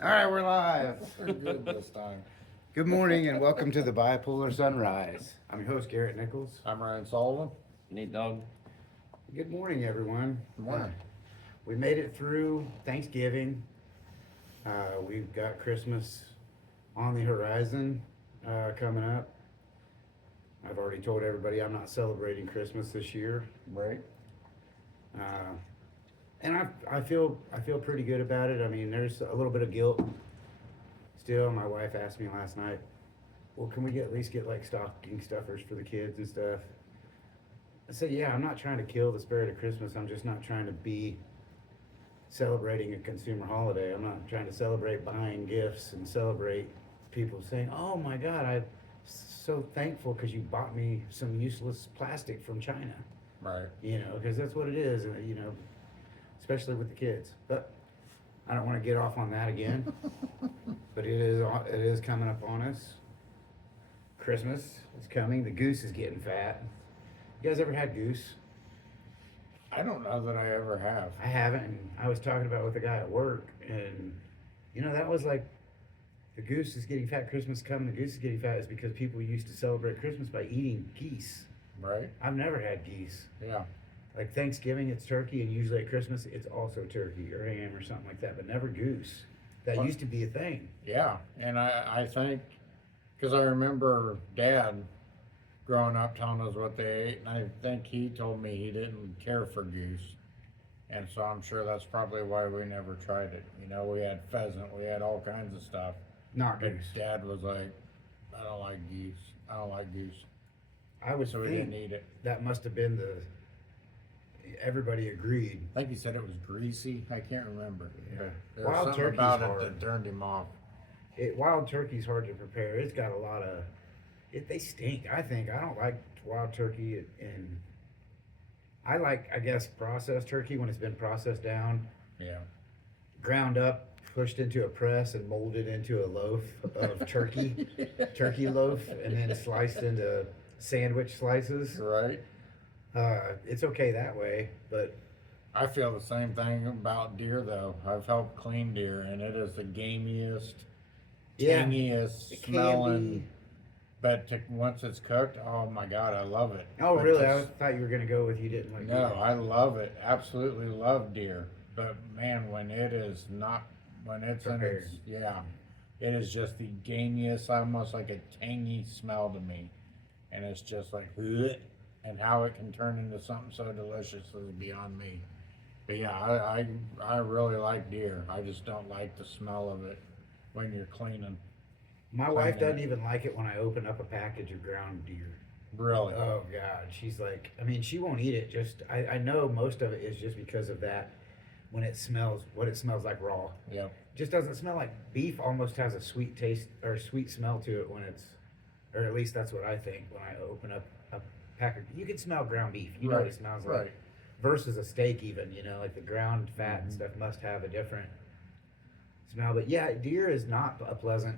All right, we're live. We're good this time. Good morning and welcome to the Bipolar Sunrise. I'm your host, Garrett Nichols. I'm Ryan Sullivan. Neat dog. Good morning, everyone. Good morning. We made it through Thanksgiving. We've got Christmas on the horizon coming up. I've already told everybody I'm not celebrating Christmas this year. Right. Uh, and I feel pretty good about it. I mean, there's a little bit of guilt still. My wife asked me last night, well, can we at least get like stocking stuffers for the kids and stuff? I said, yeah, I'm not trying to kill the spirit of Christmas. I'm just not trying to be celebrating a consumer holiday. I'm not trying to celebrate buying gifts and celebrate people saying, oh my God, I'm so thankful because you bought me some useless plastic from China. Right. You know, because that's what it is, especially with the kids. But I don't want to get off on that again. But it is coming up on us. Christmas is coming. The goose is getting fat. You guys ever had goose? I don't know that I ever have. I haven't. And I was talking about it with a guy at work, and that was like, the goose is getting fat. Christmas is coming. The goose is getting fat is because people used to celebrate Christmas by eating geese. Right. I've never had geese. Yeah. Like Thanksgiving, it's turkey, and usually at Christmas, it's also turkey or ham or something like that, but never goose. That What? used to be a thing. Yeah. And I think, because I remember Dad growing up telling us what they ate, and I think he told me he didn't care for goose. And so I'm sure that's probably why we never tried it. You know, we had pheasant, we had all kinds of stuff. Not But goose. Dad was like, I don't like geese. I don't like goose. I would So we think didn't eat it. that must have been everybody agreed. I think he said it was greasy. I can't remember. Yeah. But there was Wild something turkey's about hard. it that turned him off. Wild turkey's hard to prepare. It's got a lot of, they stink, I think. I don't like wild turkey, and I like, I guess, processed turkey when it's been processed down, Yeah. ground up, pushed into a press, and molded into a loaf of turkey, turkey loaf, and then sliced into sandwich slices. Right. It's okay that way, but I feel the same thing about deer, though. I've helped clean deer, and it is the gamiest, yeah, tangiest it can smelling. be. But once it's cooked, oh my God, I love it. Oh, But really? to Thought you were gonna go with you didn't like. No, deer. I love it. Absolutely love deer. But man, when it is not, when it's in Prepared. its, yeah, it is just the gamiest, almost like a tangy smell to me. And it's just like, "Ugh," and how it can turn into something so delicious is beyond me. But yeah, I really like deer. I just don't like the smell of it when you're cleaning. My wife Cleaning doesn't it. even like it when I open up a package of ground deer. Really. Oh God, she's like, I mean, she won't eat it. Just I know most of it is just because of that. When it smells, what it smells like raw. Yep. Just doesn't smell like beef. Almost has a sweet taste or sweet smell to it when it's, or at least that's what I think when I open up a pack of. You can smell ground beef. You know what it smells like. Right. Versus a steak, even like the ground fat and Mhm. stuff must have a different smell. But yeah, deer is not a pleasant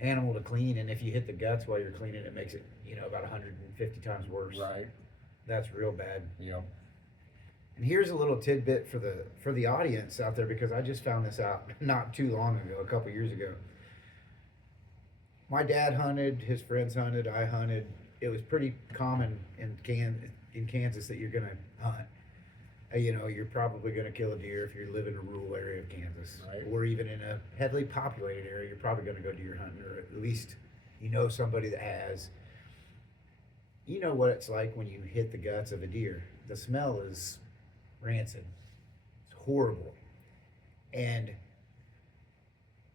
animal to clean, and if you hit the guts while you're cleaning, it makes it about 150 times worse. Right. That's real bad. Yep. And here's a little tidbit for the audience out there, because I just found this out not too long ago, a couple years ago. My dad hunted, his friends hunted, I hunted. It was pretty common in Kansas that you're gonna hunt. You're probably gonna kill a deer if you live in a rural area of Kansas, Right. or even in a heavily populated area. You're probably gonna go deer hunting, or at least somebody that has. You know what it's like when you hit the guts of a deer. The smell is rancid. It's horrible. And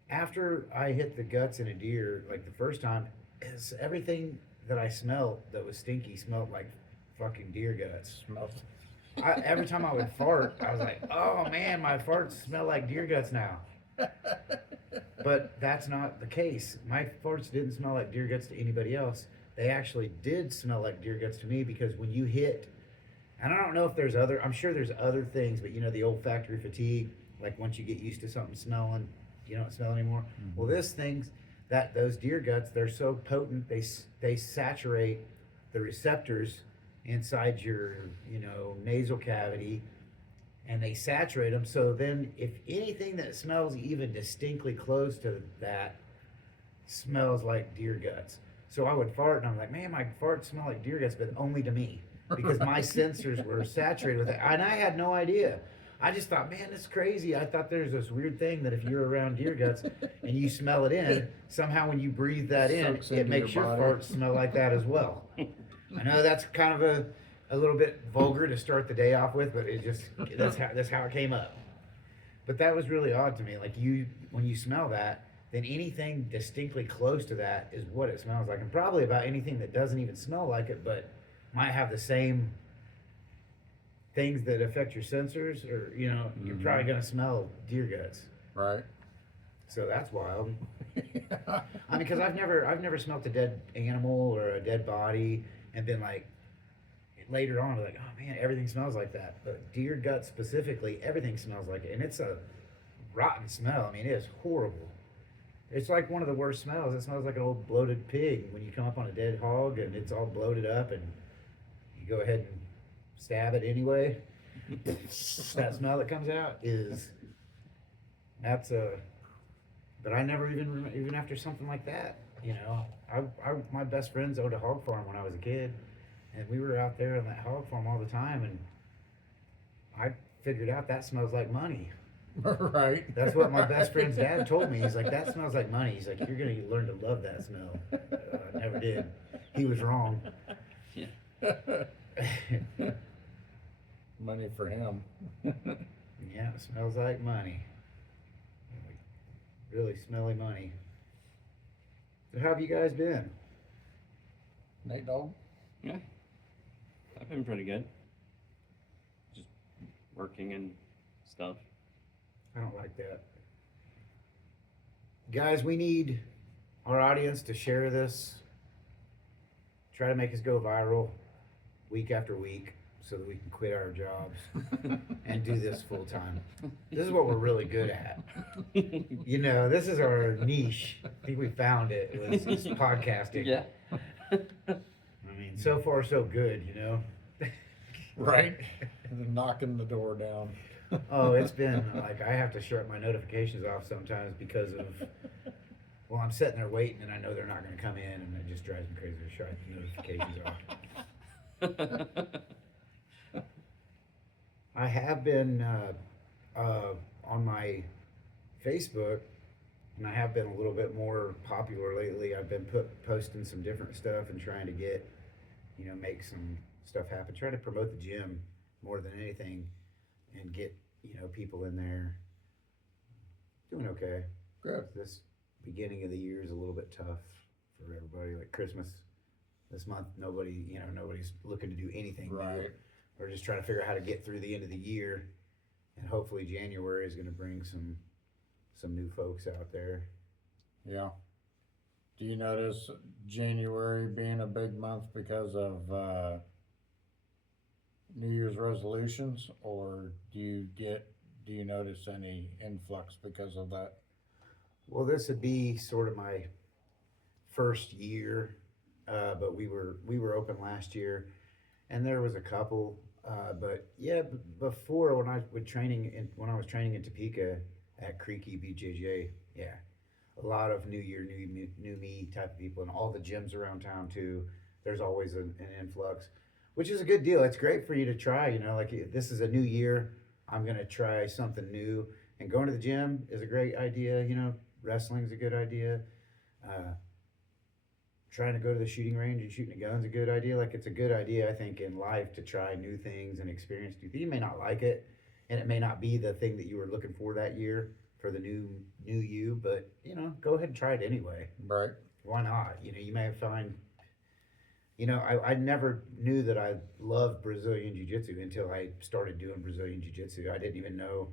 after I hit the guts in a deer, like the first time, is everything that I smelled that was stinky smelled like fucking deer guts. Smells. Every time I would fart, I was like, oh man, my farts smell like deer guts now. But that's not the case. My farts didn't smell like deer guts to anybody else. They actually did smell like deer guts to me, because when you hit, and I don't know if there's other, I'm sure there's other things, but the olfactory fatigue, like once you get used to something smelling, you don't smell anymore. Mhm. Well, those deer guts, they're so potent, they saturate the receptors inside your nasal cavity, and they saturate them. So then, if anything that smells even distinctly close to that smells like deer guts. So I would fart, and I'm like, man, my farts smell like deer guts, but only to me because my sensors were saturated with it, and I had no idea. I just thought, man, that's crazy. I thought there's this weird thing that if you're around deer guts and you smell it in, somehow when you breathe that in, Soaks it into makes your your body. farts smell like that as well. I know that's kind of a little bit vulgar to start the day off with, but it just that's how it came up. But that was really odd to me. Like when you smell that, then anything distinctly close to that is what it smells like, and probably about anything that doesn't even smell like it, but might have the same things that affect your sensors, or you're probably gonna smell deer guts. Right. So that's wild. I mean, because I've never smelt a dead animal or a dead body and been like, later on, like, oh man, everything smells like that. But deer gut specifically, everything smells like it, and it's a rotten smell. I mean, it is horrible. It's like one of the worst smells. It smells like an old bloated pig when you come up on a dead hog and it's all bloated up, and you go ahead and stab it anyway. That smell that comes out is that's a. But I never even after something like that, my best friends owned a hog farm when I was a kid, and we were out there on that hog farm all the time, and I figured out that smells like money. Right. That's what my best friend's dad told me. He's like, that smells like money. He's like, you're gonna learn to love that smell. I never did. He was wrong. Money for him. Yeah, it smells like money. Like, really smelly money. So how have you guys been? Nate Dog? Yeah, I've been pretty good. Just working and stuff. I don't like that. Guys, we need our audience to share this. Try to make us go viral week after week so that we can quit our jobs and do this full time. This is what we're really good at. This is our niche. I think we found it. It's podcasting. Yeah. I mean, so far so good, Right. And then knocking the door down. Oh, it's been like I have to shut my notifications off sometimes because of, well, I'm sitting there waiting and I know they're not going to come in, and it just drives me crazy to shut the notifications off. I have been on my Facebook, and I have been a little bit more popular lately. I've been posting some different stuff and trying to get, make some stuff happen. Trying to promote the gym more than anything, and get people in there. Doing okay. Good. This beginning of the year is a little bit tough for everybody. Like Christmas this month, nobody's looking to do anything new. Right. We're just trying to figure out how to get through the end of the year, and hopefully January is going to bring some new folks out there. Yeah. Do you notice January being a big month because of New Year's resolutions, or do you notice any influx because of that? Well, this would be sort of my first year, but we were open last year, and there was a couple. But yeah, before when I was training in Topeka at Creaky BJJ, yeah, a lot of New Year, new me type of people, and all the gyms around town too. There's always an influx, which is a good deal. It's great for you to try. Like this is a new year. I'm gonna try something new, and going to the gym is a great idea. Wrestling's a good idea. Trying to go to the shooting range and shooting a gun's a good idea. Like it's a good idea, I think, in life to try new things and experience new things. You may not like it, and it may not be the thing that you were looking for that year for the new you, but go ahead and try it anyway. Right. Why not? You may find. I never knew that I loved Brazilian Jiu-Jitsu until I started doing Brazilian Jiu-Jitsu. I didn't even know.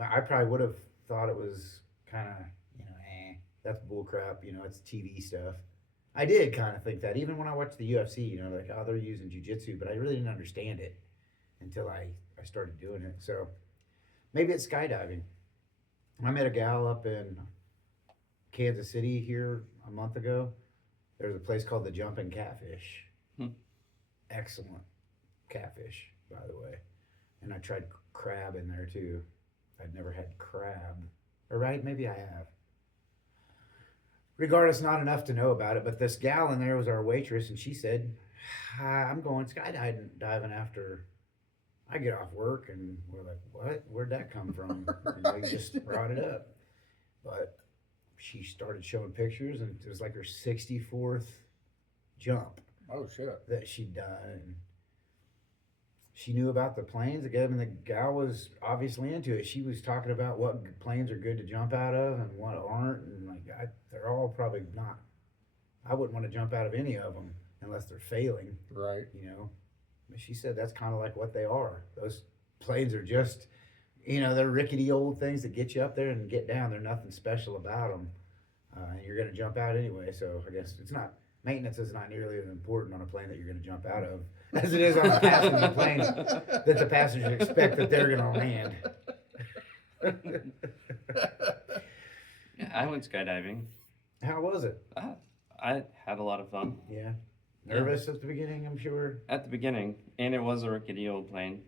I probably would have thought it was kind of, that's bull crap, it's TV stuff. I did kind of think that, even when I watched the UFC, like, oh, they're using Jiu-Jitsu, but I really didn't understand it until I started doing it. So maybe it's skydiving. I met a gal up in Kansas City here a month ago. There's a place called the Jumping Catfish. Excellent catfish, by the way. And I tried crab in there too. I'd never had crab. Or right, maybe I have. Regardless, not enough to know about it, but this gal in there was our waitress, and she said, I'm going skydiving after I get off work. And we're like, what? Where'd that come from? You just brought it up. But she started showing pictures, and it was like her 64th jump Oh shit. that she'd done. And she knew about the planes again, and the gal was obviously into it. She was talking about what planes are good to jump out of and what aren't, and they're all probably not. I wouldn't want to jump out of any of them unless they're failing, Right. you know. But she said that's kind of like what they are. Those planes are just, they're rickety old things that get you up there and get down. There's nothing special about them, and you're going to jump out anyway. So I guess maintenance is not nearly as important on a plane that you're going to jump out of as it is on a passenger plane that the passengers expect that they're going to land. Yeah, I went skydiving. How was it? I had a lot of fun Yeah. Nervous at the beginning, I'm sure. at the beginning, and it was a rickety old plane,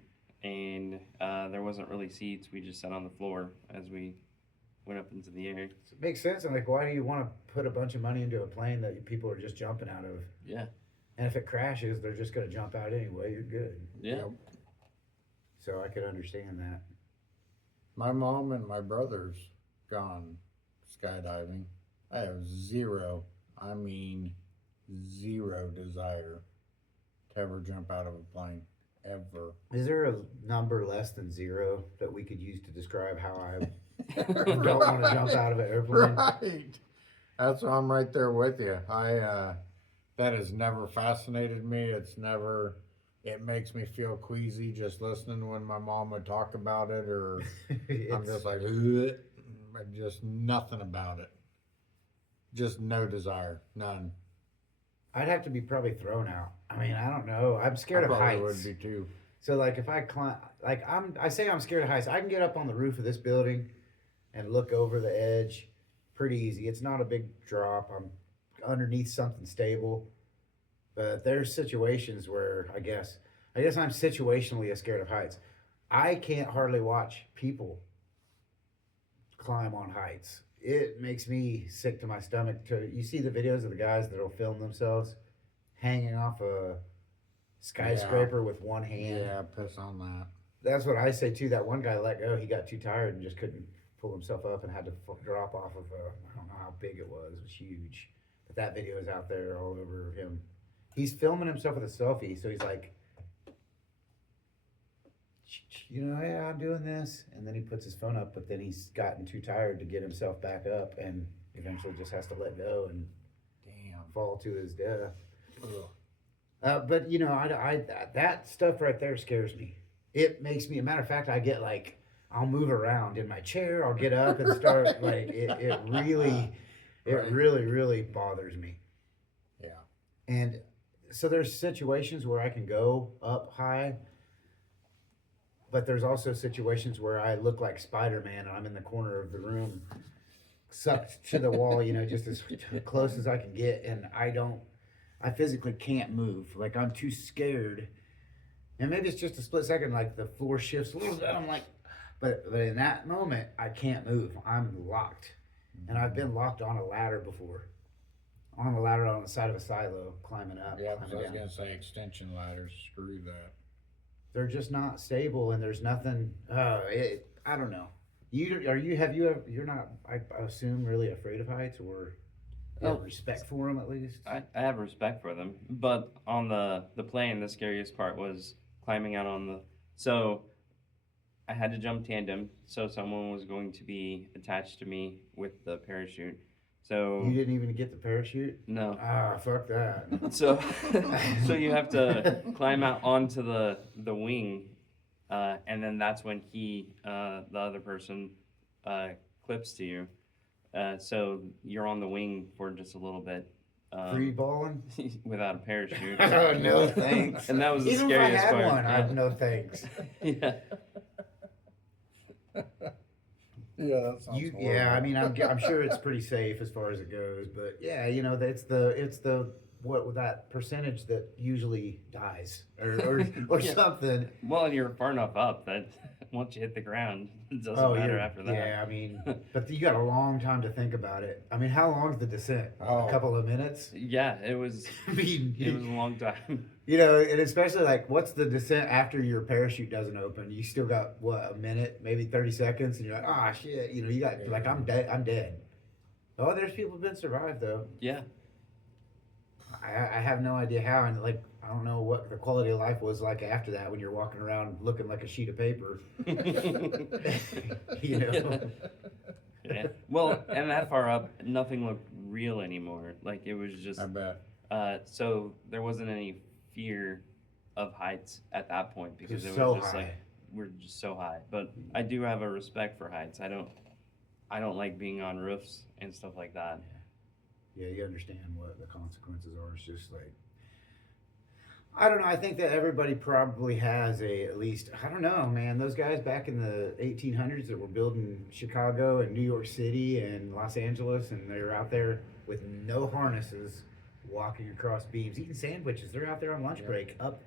and there wasn't really seats. We just sat on the floor as we went up into the air. It makes sense. And like, why do you want to put a bunch of money into a plane that people are just jumping out of? Yeah. And if it crashes, they're just going to jump out anyway. You're good. Yeah. Yep. So I could understand that. My mom and my brother's gone skydiving. I have zero, I mean zero desire to ever jump out of a plane. Ever. Is there a number less than 0 that we could use to describe how I don't want to jump out of an airplane? Right. That's why I'm right there with you. That has never fascinated me. It makes me feel queasy just listening when my mom would talk about it, or I'm just like, ugh, just nothing about it. Just no desire, none. I'd have to be probably thrown out. I mean, I don't know. I'm scared I of probably heights. would be too. So like if I climb, I say I'm scared of heights. I can get up on the roof of this building and look over the edge pretty easy. It's not a big drop. I'm underneath something stable. But there's situations where I guess I'm situationally scared of heights. I can't hardly watch people climb on heights. It makes me sick to my stomach. You see the videos of the guys that'll film themselves hanging off a skyscraper with one hand. Yeah, piss on that. That's what I say too. That one guy let go. He got too tired and just couldn't pull himself up and had to drop off of I don't know how big it was. It was huge. But that video is out there all over him. He's filming himself with a selfie. So he's like, yeah, I'm doing this. And then he puts his phone up, but then he's gotten too tired to get himself back up and eventually just has to let go and Damn. fall to his death. Ugh. But I that stuff right there scares me. It makes me, a matter of fact, I get like, I'll move around in my chair. I'll get up and start like, it really, Right. really bothers me. Yeah. And so there's situations where I can go up high, but there's also situations where I look like Spider-Man and I'm in the corner of the room, sucked to the wall, just as close as I can get. And I physically can't move. Like I'm too scared. And maybe it's just a split second, like the floor shifts a little bit. I'm like, but in that moment, I can't move. I'm locked. And I've been locked on a ladder before. On a ladder on the side of a silo, climbing up. Yeah, climbing I was down. gonna say extension ladders. Screw that. They're just not stable, and there's nothing. I don't know. You're not, I assume, really afraid of heights, or you have respect for them at least. I have respect for them, but on the plane, the scariest part was climbing out on the. So I had to jump tandem, so someone was going to be attached to me with the parachute. So You didn't even get the parachute. no. Ah, fuck that. So so you have to climb out onto the wing, and then that's when the other person clips to you. So you're on the wing for just a little bit. Free balling? Without a parachute. Oh, no thanks. And that was the Even if I scariest had part. one, I'd no thanks. Yeah. Yeah, that sounds Yeah, I mean, I'm sure it's pretty safe as far as it goes, but yeah, it's the what that percentage that usually dies or Yeah. something. Well, and you're far enough up that once you hit the ground, it doesn't Oh, matter you're- after that. Yeah, I mean, but you got a long time to think about it. I mean, how long's the descent? Oh. A couple of minutes? Yeah, it was. I mean, It was a long time. you know, and especially like, what's the descent after your parachute doesn't open? You still got what, a minute, maybe 30 seconds, and you're like, ah, shit. You know, you got like, I'm dead. I'm dead. Oh, there's people who've been survived though. Yeah. I have no idea how, and like, I don't know what the quality of life was like after that when you're walking around looking like a sheet of paper. You know. Yeah. Well, and that far up, nothing looked real anymore. Like it was just. I bet. So there wasn't any fear of heights at that point because It it was was so just high. like we're just so high. But I do have a respect for heights. I don't like being on roofs and stuff like that. Yeah, you understand what the consequences are. It's just like, I don't know. I think that everybody probably has at least, I don't know, man. Those guys back in the 1800s that were building Chicago and New York City and Los Angeles, and they're out there with no harnesses walking across beams, eating sandwiches. They're out there on lunch break up,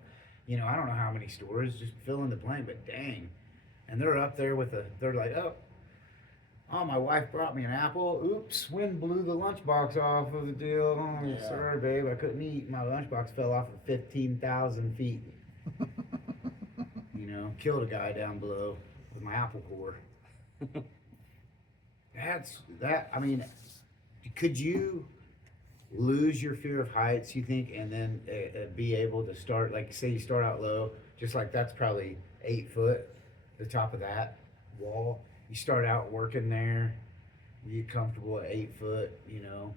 you know, I don't know how many stores, just fill in the blank, but dang. And they're up there they're like, oh, my wife brought me an apple. Oops, wind blew the lunchbox off of the deal. Oh, Yeah. sorry, babe, I couldn't eat. My lunchbox fell off of 15,000 feet. You know, killed a guy down below with my apple core. I mean, could you lose your fear of heights, you think, and then be able to start, like, say you start out low, just like that's probably 8 foot, the top of that wall. You start out working there, you get comfortable at 8 foot, you know,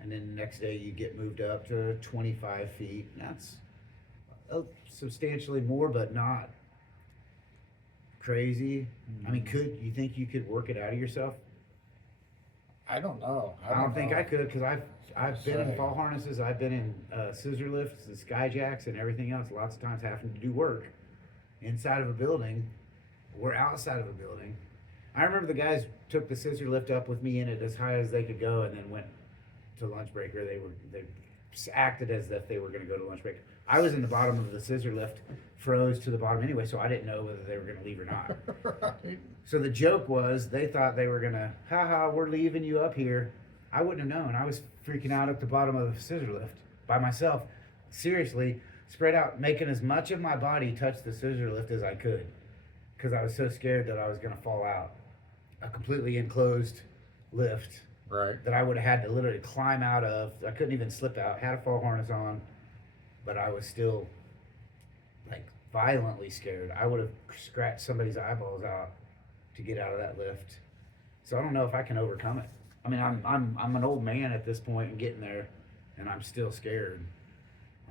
and then the next day you get moved up to 25 feet. That's substantially more, but not crazy. I mean, you think you could work it out of yourself? I don't know. I don't think know. I could, because I've been in Say. fall harnesses, I've been in scissor lifts and skyjacks and everything else. Lots of times having to do work inside of a building or outside of a building. I remember the guys took the scissor lift up with me in it as high as they could go, and then went to lunch break, or they acted as if they were going to go to lunch break. I was in the bottom of the scissor lift, froze to the bottom anyway, so I didn't know whether they were going to leave or not. Right. So the joke was they thought they were gonna, haha, we're leaving you up here. I wouldn't have known. I was freaking out at the bottom of the scissor lift by myself. Seriously, spread out, making as much of my body touch the scissor lift as I could, because I was so scared that I was gonna fall out. A completely enclosed lift Right. that I would have had to literally climb out of. I couldn't even slip out. Had a fall harness on, but I was still like violently scared. I would have scratched somebody's eyeballs out to get out of that lift. So I don't know if I can overcome it. I mean, I'm an old man at this point and getting there, and I'm still scared.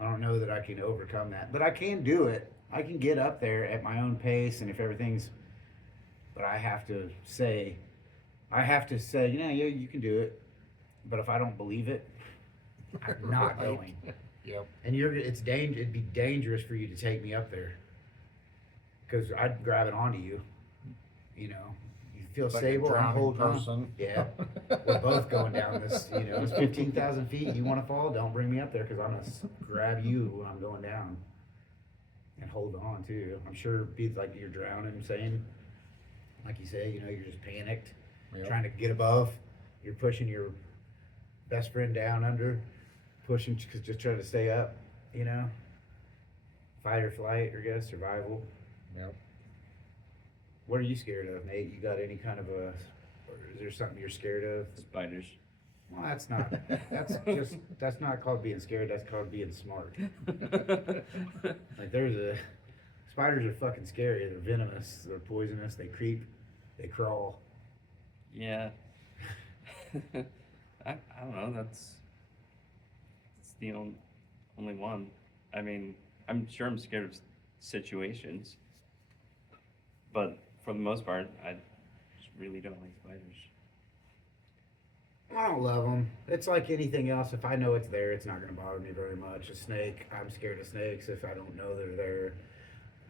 I don't know that I can overcome that, but I can do it. I can get up there at my own pace, and if everything's, but I have to say, yeah, you can do it. But if I don't believe it, I'm not Right. going. Yep. And it'd be dangerous for you to take me up there, because I'd grab it onto you. You know, you feel Like a stable. I'm drowning holding on. person. Yeah, we're both going down this. You know, it's 15,000 feet. You want to fall? Don't bring me up there, because I'm gonna grab you when I'm going down and hold on too. I'm sure it'd be like you're drowning, saying, like you say, you know, you're just panicked, Yep. trying to get above. You're pushing your best friend down under, pushing, just trying to stay up. You know, fight or flight, I guess, survival. Yep. What are you scared of, Nate? You got any kind of or is there something you're scared of? Spiders. Well, that's not. That's not called being scared. That's called being smart. Like spiders are fucking scary. They're venomous. They're poisonous. They creep. They crawl. Yeah. I don't know. That's the only one. I mean, I'm sure I'm scared of situations, but for the most part, I just really don't like spiders. I don't love them. It's like anything else. If I know it's there, it's not going to bother me very much. A snake, I'm scared of snakes if I don't know they're there.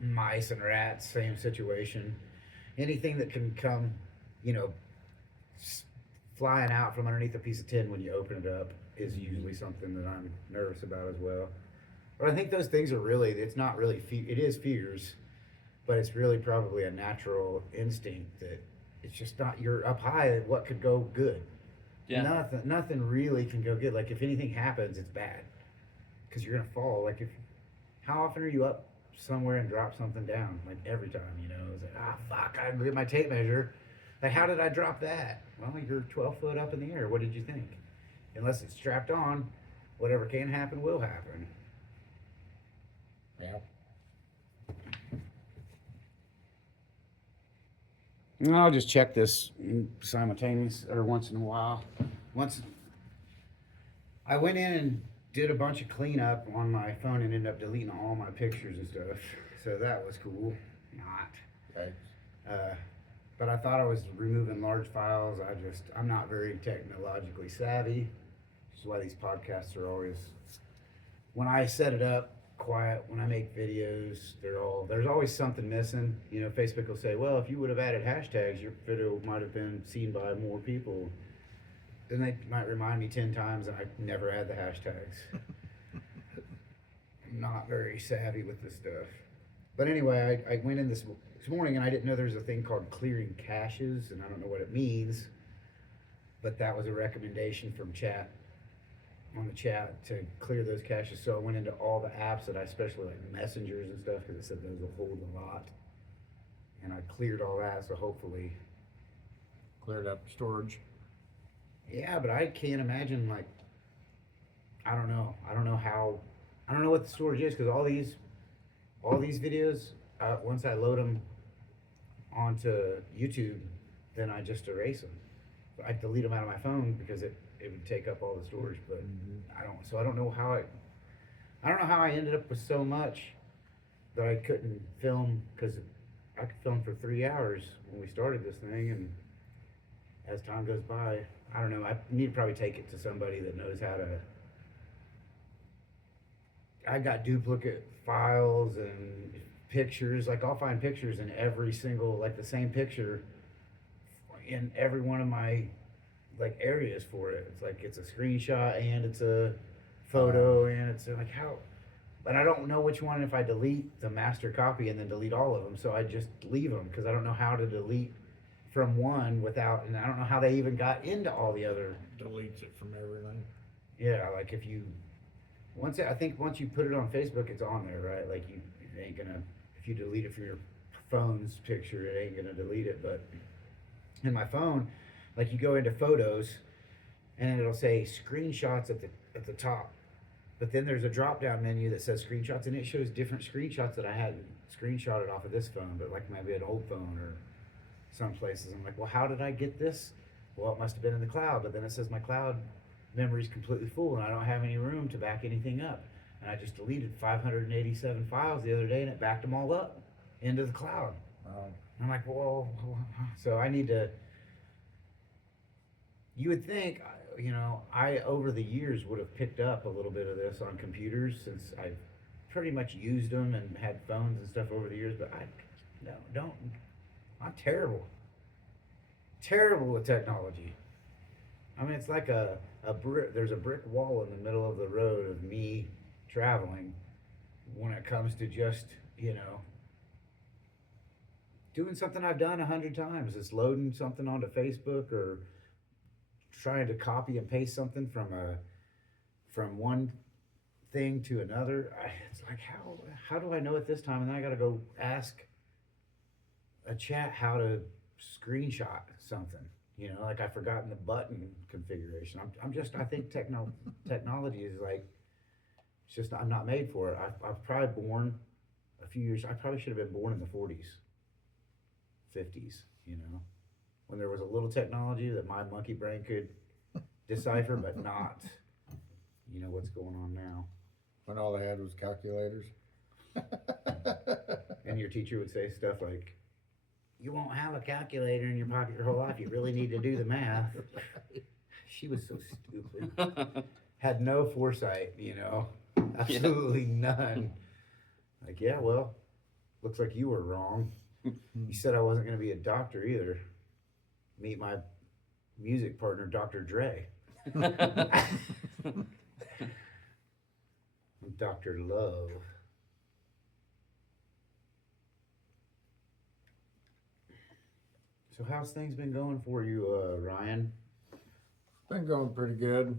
Mice and rats, same situation. Anything that can come, you know, flying out from underneath a piece of tin when you open it up is usually something that I'm nervous about as well. But I think those things are really, it's not really, it is fears, but it's really probably a natural instinct that it's just not, you're up high, what could go good? Yeah. Nothing really can go good. Like if anything happens, it's bad because you're gonna fall. Like if, how often are you up somewhere and drop something down? Like every time, you know, it's like, fuck, I get my tape measure. Like, how did I drop that? Well, you're 12 foot up in the air. What did you think? Unless it's strapped on, whatever can happen will happen. Yeah. And I'll just check this simultaneous or once in a while. Once I went in and did a bunch of cleanup on my phone and ended up deleting all my pictures and stuff. So that was cool. Not. Right. But I thought I was removing large files. I'm not very technologically savvy. Which is why these podcasts are always, when I set it up quiet, when I make videos, there's always something missing. You know, Facebook will say, well, if you would have added hashtags, your video might have been seen by more people. Then they might remind me 10 times and I never add the hashtags. I'm not very savvy with this stuff. But anyway, I went in this morning and I didn't know there's a thing called clearing caches, and I don't know what it means, but that was a recommendation from on the chat to clear those caches. So I went into all the apps that I especially like messengers and stuff, because it said those will hold a lot, and I cleared all that. So hopefully, Cleared up storage. yeah. But I can't imagine, like, I don't know what the storage is, because all these videos, once I load them onto YouTube, then I just erase them. I delete them out of my phone because it would take up all the storage. But I don't know how I ended up with so much that I couldn't film, because I could film for 3 hours when we started this thing, and as time goes by, I don't know. I need to probably take it to somebody that knows how to. I got duplicate files and pictures. Like, I'll find pictures in every single, like, the same picture in every one of my, like, areas for it. It's like it's a screenshot and it's a photo and it's like, how, but I don't know which one, if I delete the master copy and then delete all of them. So I just leave them because I don't know how to delete from one without, and I don't know how they even got into all the other. Deletes it from everything. Yeah, like if you, I think once you put it on Facebook, it's on there, right? Like you ain't gonna, if you delete it from your phone's picture, it ain't gonna delete it. But in my phone, like, you go into photos and it'll say screenshots at the top, but then there's a drop down menu that says screenshots, and it shows different screenshots that I hadn't screenshotted off of this phone, but like maybe an old phone or some places. I'm like, well, how did I get this? Well, it must have been in the cloud, but then it says my cloud memory's completely full and I don't have any room to back anything up. And I just deleted 587 files the other day and it backed them all up into the cloud. I'm like, well, so I need to, you would think, you know, I over the years would have picked up a little bit of this on computers, since I've pretty much used them and had phones and stuff over the years, but I'm terrible with technology. I mean, it's like there's a brick wall in the middle of the road of me traveling when it comes to just, you know, doing something I've done 100 times. It's loading something onto Facebook or trying to copy and paste something from one thing to another. It's like, how do I know it this time? And then I got to go ask a chat how to screenshot something. You know, like, I've forgotten the button configuration. I think technology is like, it's just, I'm not made for it. I've probably born a few years, I probably should have been born in the 40s, 50s, you know, when there was a little technology that my monkey brain could decipher, but not, you know, what's going on now. When all they had was calculators. And your teacher would say stuff like, you won't have a calculator in your pocket your whole life. You really need to do the math. She was so stupid. Had no foresight, you know, absolutely none. Like, yeah, well, looks like you were wrong. You said I wasn't going to be a doctor either. Meet my music partner, Dr. Dre. I'm Dr. Love. So how's things been going for you, Ryan? Been going pretty good.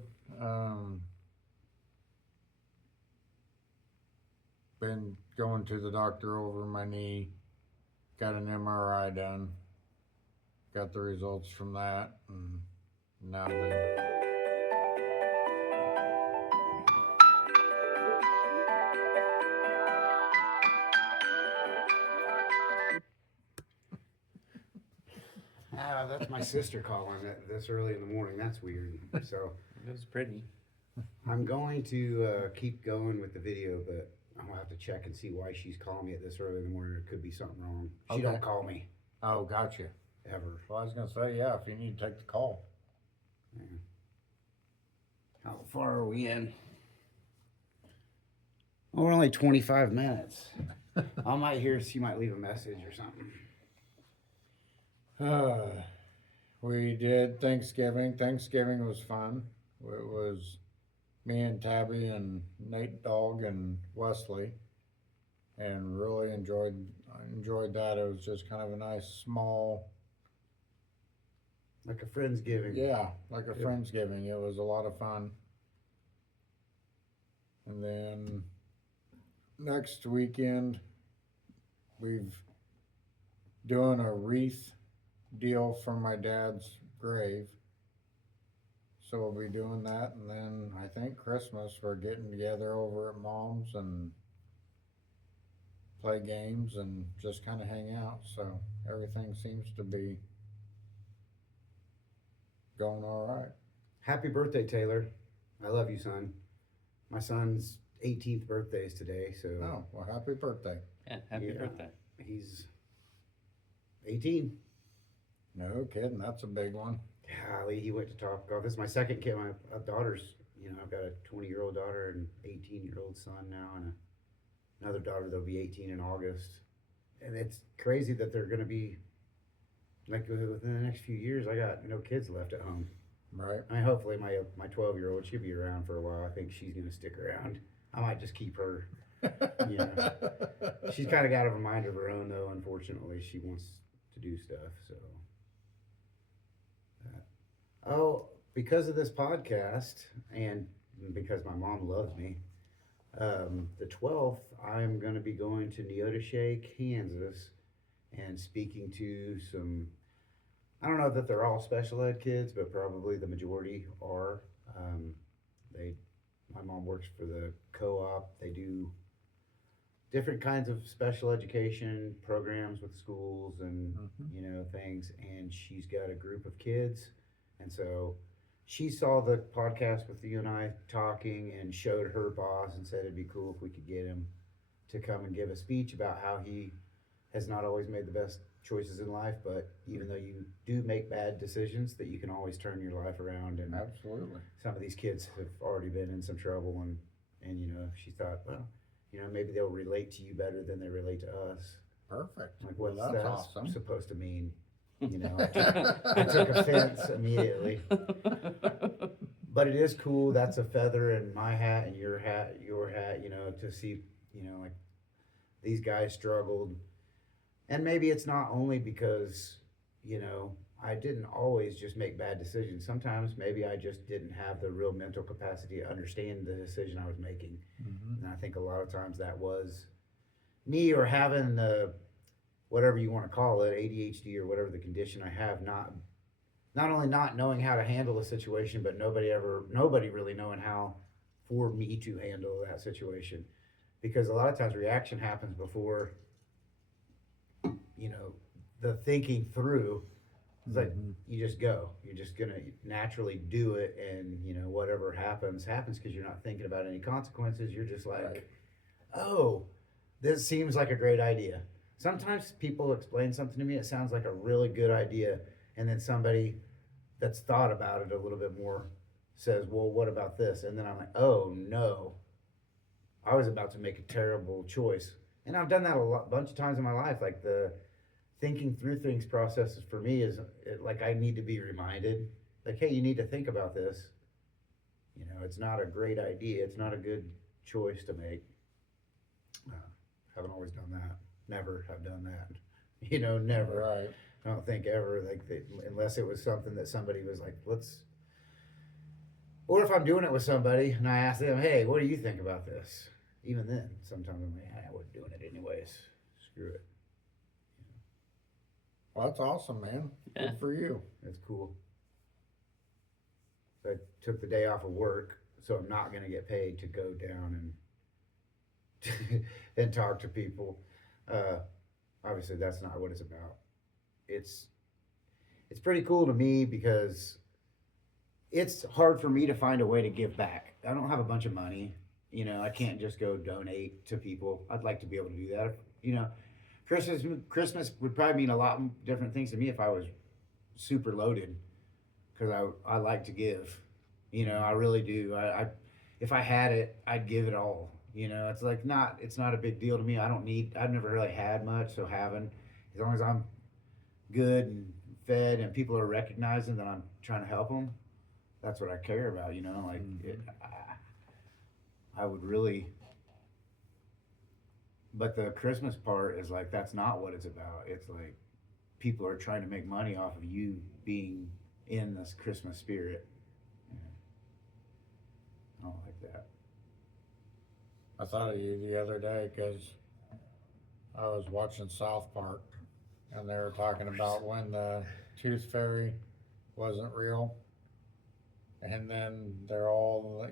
Been going to the doctor over my knee. Got an MRI done. Got the results from that, and now they. That's my sister calling it this early in the morning. That's weird. So It was pretty. I'm going to keep going with the video, but I'll have to check and see why she's calling me at this early in the morning. There could be something wrong. She Okay. don't call me Oh, gotcha. ever. Well, I was gonna say, yeah, if you need to take the call. Yeah. How far are we in? Oh, we're only 25 minutes. I might hear she might leave a message or something. We did Thanksgiving. Thanksgiving was fun. It was me and Tabby and Nate Dog and Wesley, and really enjoyed that. It was just kind of a nice small, Like a Friendsgiving. yeah, like a Yep. Friendsgiving. It was a lot of fun. And then next weekend, we've doing a wreath deal for my dad's grave. So we'll be doing that, and then I think Christmas we're getting together over at Mom's and play games and just kind of hang out. So everything seems to be going all right. Happy birthday, Taylor. I love you, son. My son's 18th birthday is today, so Oh, well, happy birthday. Yeah, happy Yeah. birthday. he's 18. No kidding, that's a big one. Golly, he went to Topgolf. This is my second kid. My daughter's, I've got a 20-year-old daughter and 18-year-old son now, and another daughter that'll be 18 in August. And it's crazy that they're going to be, like, within the next few years, I got no kids left at home. Right. I mean, hopefully my 12-year-old, she'll be around for a while. I think she's going to stick around. I might just keep her. Yeah. She's kind of got a mind of her own, though, unfortunately. She wants to do stuff, so. Oh, because of this podcast and because my mom loves me, the 12th, I'm going to be going to Neodesha, Kansas, and speaking to some, I don't know that they're all special ed kids, but probably the majority are. My mom works for the co-op. They do different kinds of special education programs with schools and, things. And she's got a group of kids. And so she saw the podcast with you and I talking and showed her boss and said it'd be cool if we could get him to come and give a speech about how he has not always made the best choices in life, but even though you do make bad decisions, that you can always turn your life around. And Absolutely. some of these kids have already been in some trouble, and she thought, well, maybe they'll relate to you better than they relate to us. Perfect. Like, Well, what's that's that awesome. supposed to mean? I took offense immediately. But it is cool. That's a feather in my hat and your hat, to see, like, these guys struggled. And maybe it's not only because, I didn't always just make bad decisions. Sometimes maybe I just didn't have the real mental capacity to understand the decision I was making. Mm-hmm. And I think a lot of times that was me, or having the, whatever you want to call it, ADHD or whatever the condition I have, not only not knowing how to handle a situation, but nobody really knowing how for me to handle that situation. Because a lot of times reaction happens before, the thinking through. It's like, you just go. You're just going to naturally do it, and, whatever happens because you're not thinking about any consequences. You're just like, Right. Oh, this seems like a great idea. Sometimes people explain something to me, it sounds like a really good idea, and then somebody that's thought about it a little bit more says, well, what about this? And then I'm like, oh no, I was about to make a terrible choice. And I've done that bunch of times in my life. Like, the thinking through things process for me is like, I need to be reminded, like, hey, you need to think about this. It's not a great idea. It's not a good choice to make. Haven't always done that. Never have done that. Never. Right. I don't think ever like unless it was something that somebody was like, let's. Or if I'm doing it with somebody and I ask them, hey, what do you think about this? Even then, sometimes I'm like, I wasn't doing it anyways. Screw it. Well, that's awesome, man. Yeah. Good for you. That's cool. So I took the day off of work, so I'm not going to get paid to go down and and talk to people. Obviously, that's not what it's about. It's pretty cool to me because it's hard for me to find a way to give back. I don't have a bunch of money. You know, I can't just go donate to people. I'd like to be able to do that. You know, Christmas would probably mean a lot different things to me if I was super loaded, because I like to give. You know, I really do. I if I had it, I'd give it all. You know, it's like it's not a big deal to me. I've never really had much, so having, as long as I'm good and fed and people are recognizing that I'm trying to help them, that's what I care about. You know, like I would really. But the Christmas part is like, that's not what it's about. It's like people are trying to make money off of you being in this Christmas spirit. I don't like that. I thought of you the other day because I was watching South Park and they were talking about when the Tooth Fairy wasn't real. And then they're all,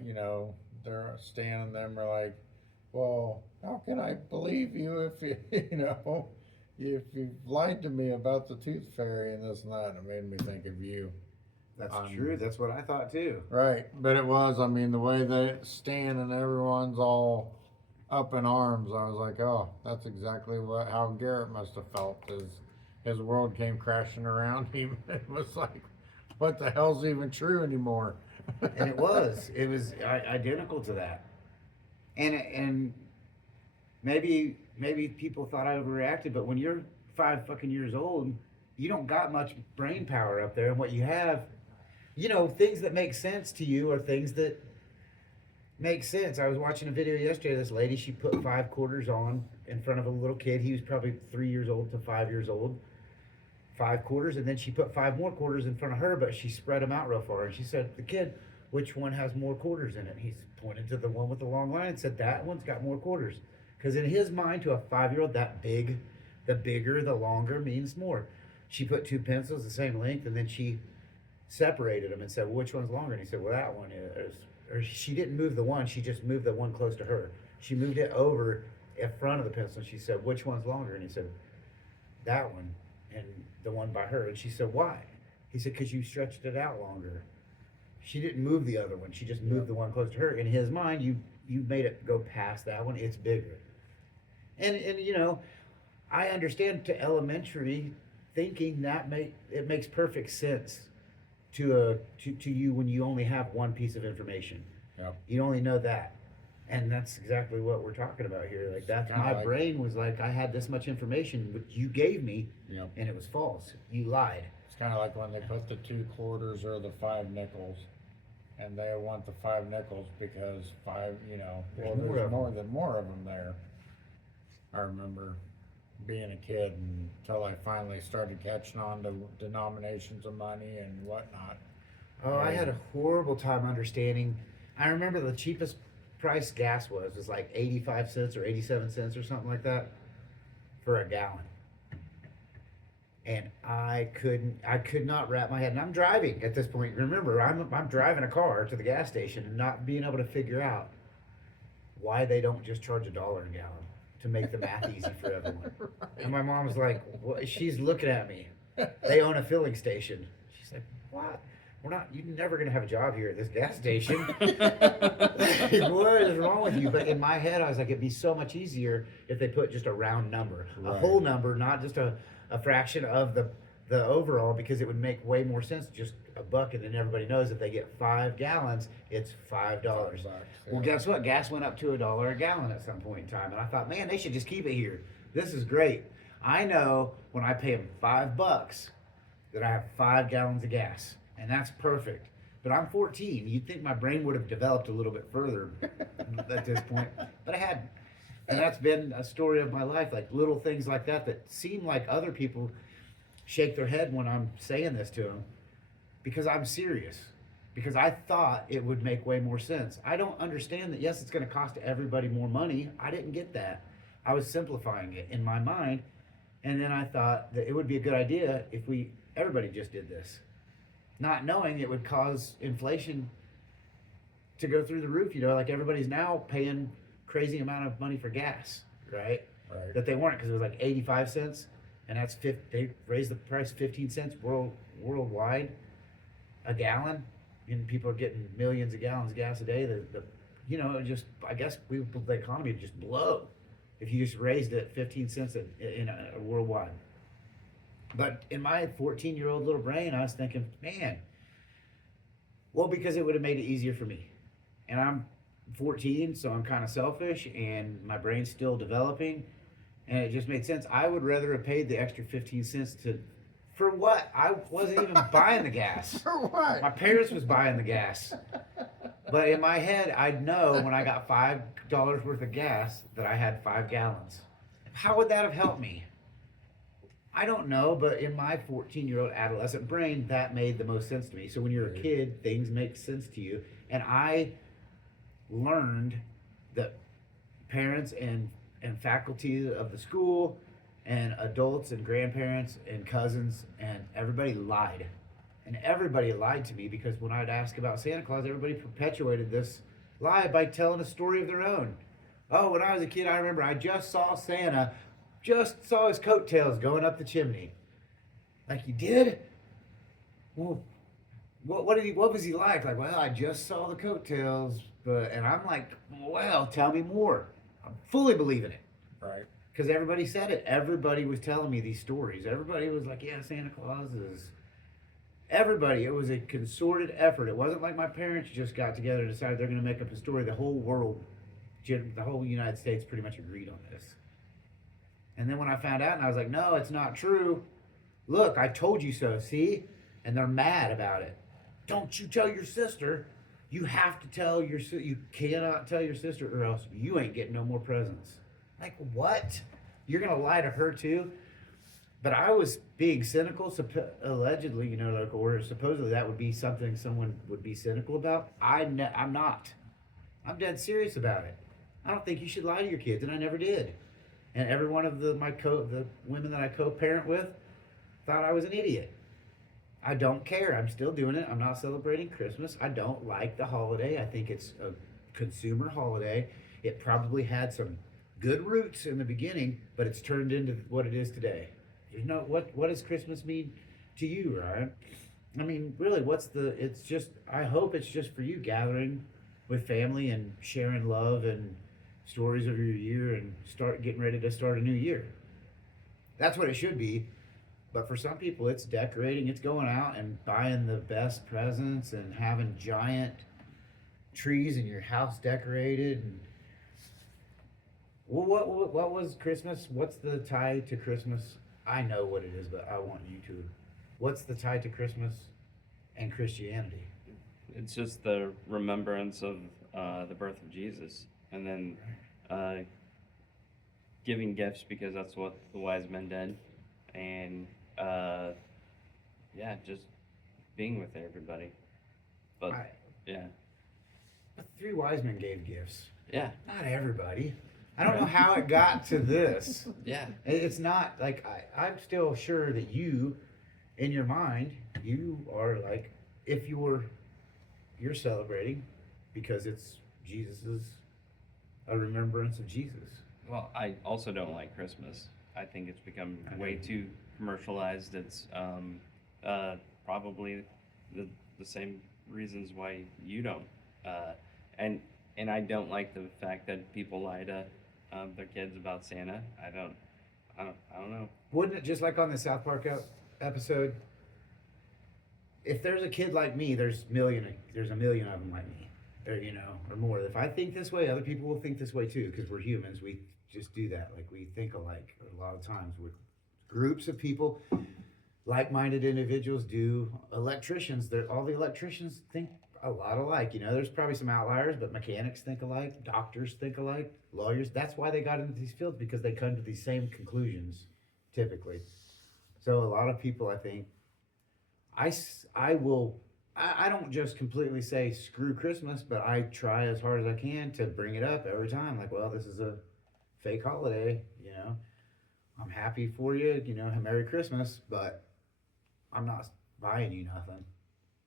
they're standing them are like, well, how can I believe you if you, if you've lied to me about the Tooth Fairy and this and that? It made me think of you. That's true. That's what I thought too. Right, but it was, the way they stand and everyone's all up in arms, I was like, oh, that's exactly how Garrett must have felt as his world came crashing around him. It was like, what the hell's even true anymore? And it was identical to that. And maybe people thought I overreacted, but when you're 5 fucking years old, you don't got much brain power up there, and what you have, things that make sense to you are things that make sense. I was watching a video yesterday. This lady, she put 5 quarters on in front of a little kid. He was probably 3 years old to 5 years old. 5 quarters, and then she put 5 more quarters in front of her, but she spread them out real far. And she said, "The kid, which one has more quarters in it?" He's pointed to the one with the long line and said, "That one's got more quarters." Because in his mind, to a 5-year-old, that big, the bigger, the longer means more. She put 2 pencils the same length, and then she separated them and said, "Well, which one's longer?" And he said, "Well, that one is." Or she didn't move the one, she just moved the one close to her. She moved it over in front of the pencil, and she said, "Which one's longer?" And he said, "That one," and the one by her. And she said, "Why?" He said, "Because you stretched it out longer." She didn't move the other one, she just moved the one close to her. In his mind, you made it go past that one, it's bigger. And I understand to elementary thinking that it makes perfect sense to you when you only have one piece of information. Yep. You only know that. And that's exactly what we're talking about here. Like, that's my brain was like, I had this much information, but you gave me, Yep. and it was false. You lied. It's kind of like when they put the 2 quarters or the 5 nickels, and they want the 5 nickels because 5, there's more of them there. I remember being a kid until I finally started catching on to denominations of money and whatnot. Oh, I had a horrible time understanding. I remember the cheapest price gas was like 85 cents or 87 cents or something like that for a gallon. And I could not wrap my head. And I'm driving at this point. Remember, I'm driving a car to the gas station and not being able to figure out why they don't just charge $1 a gallon to make the math easy for everyone. Right. And my mom's like, well, she's looking at me. They own a filling station. She's like, what? You're never going to have a job here at this gas station. What is wrong with you? But in my head, I was like, it'd be so much easier if they put just a round number, a whole number, not just a fraction of the overall, because it would make way more sense, just $1, and then everybody knows if they get 5 gallons, it's $5. Yeah. Well, guess what? Gas went up to $1 a gallon at some point in time, and I thought, man, they should just keep it here. This is great. I know when I pay them $5 that I have 5 gallons of gas, and that's perfect. But I'm 14. You'd think my brain would have developed a little bit further at this point, but I hadn't. And that's been a story of my life, like little things like that seem like other people shake their head when I'm saying this to them because I'm serious. Because I thought it would make way more sense. I don't understand that, yes, it's going to cost everybody more money. I didn't get that. I was simplifying it in my mind. And then I thought that it would be a good idea if everybody just did this, not knowing it would cause inflation to go through the roof. Like everybody's now paying crazy amount of money for gas, right? Right. That they weren't, because it was like 85 cents, and they raised the price 15 cents worldwide a gallon, and people are getting millions of gallons of gas a day. I guess the economy would just blow if you just raised it 15 cents in a worldwide. But in my 14-year-old little brain, I was thinking, man, well, because it would have made it easier for me. And I'm 14, so I'm kind of selfish, and my brain's still developing, and it just made sense. I would rather have paid the extra 15 cents for what? I wasn't even buying the gas. For what? My parents was buying the gas. But in my head, I'd know when I got $5 worth of gas that I had 5 gallons. How would that have helped me? I don't know, but in my 14-year-old adolescent brain, that made the most sense to me. So when you're a kid, things make sense to you. And I learned that parents and faculty of the school and adults and grandparents and cousins and everybody lied. And everybody lied to me, because when I'd ask about Santa Claus, everybody perpetuated this lie by telling a story of their own. Oh, when I was a kid, I remember I just saw Santa, just saw his coattails going up the chimney. Like, you did? Well, what was he like? Like, well, I just saw the coattails, and I'm like, well, tell me more. I'm fully believing it. Right. Because everybody said it. Everybody was telling me these stories. Everybody was like, yeah, Santa Claus is... Everybody. It was a concerted effort. It wasn't like my parents just got together and decided they're going to make up a story. The whole world, the whole United States pretty much agreed on this. And then when I found out, and I was like, no, it's not true. Look, I told you so, see? And they're mad about it. Don't you tell your sister. You have to tell your sister. You cannot tell your sister, or else you ain't getting no more presents. Like, what? You're going to lie to her too? But I was being cynical, allegedly, or supposedly that would be something someone would be cynical about. I'm not. I'm dead serious about it. I don't think you should lie to your kids, and I never did. And every one of the women that I co-parent with thought I was an idiot. I don't care. I'm still doing it. I'm not celebrating Christmas. I don't like the holiday. I think it's a consumer holiday. It probably had some good roots in the beginning, but it's turned into what it is today. What does Christmas mean to you, Ryan? I mean, really, I hope it's just for you, gathering with family and sharing love and stories of your year, and getting ready to start a new year. That's what it should be. But for some people, it's decorating, it's going out and buying the best presents and having giant trees in your house decorated. And well, what was Christmas? What's the tie to Christmas? I know what it is, but I want you to. What's the tie to Christmas and Christianity? It's just the remembrance of the birth of Jesus, and then giving gifts, because that's what the wise men did, and just being with everybody. But But the 3 wise men gave gifts. yeah, Not everybody. I don't know how it got to this. yeah, It's not like I'm still sure that you, in your mind, you are like, if you're celebrating because it's a remembrance of Jesus. Well, I also don't like Christmas. I think it's become way too commercialized. It's probably the same reasons why you don't. And I don't like the fact that people lie to their kids about Santa. I don't know. Wouldn't it, just like on the South Park episode, if there's a kid like me, there's a million of them like me, or more. If I think this way, other people will think this way too, because we're humans. We just do that. Like, we think alike a lot of times. With groups of people, like-minded individuals do. Electricians, all the electricians think a lot alike. There's probably some outliers, but mechanics think alike, doctors think alike, lawyers. That's why they got into these fields, because they come to these same conclusions, typically. So a lot of people, I think, I will, I don't just completely say screw Christmas, but I try as hard as I can to bring it up every time. Like, well, this is a fake holiday, you know. I'm happy for you, you know, Merry Christmas, but I'm not buying you nothing.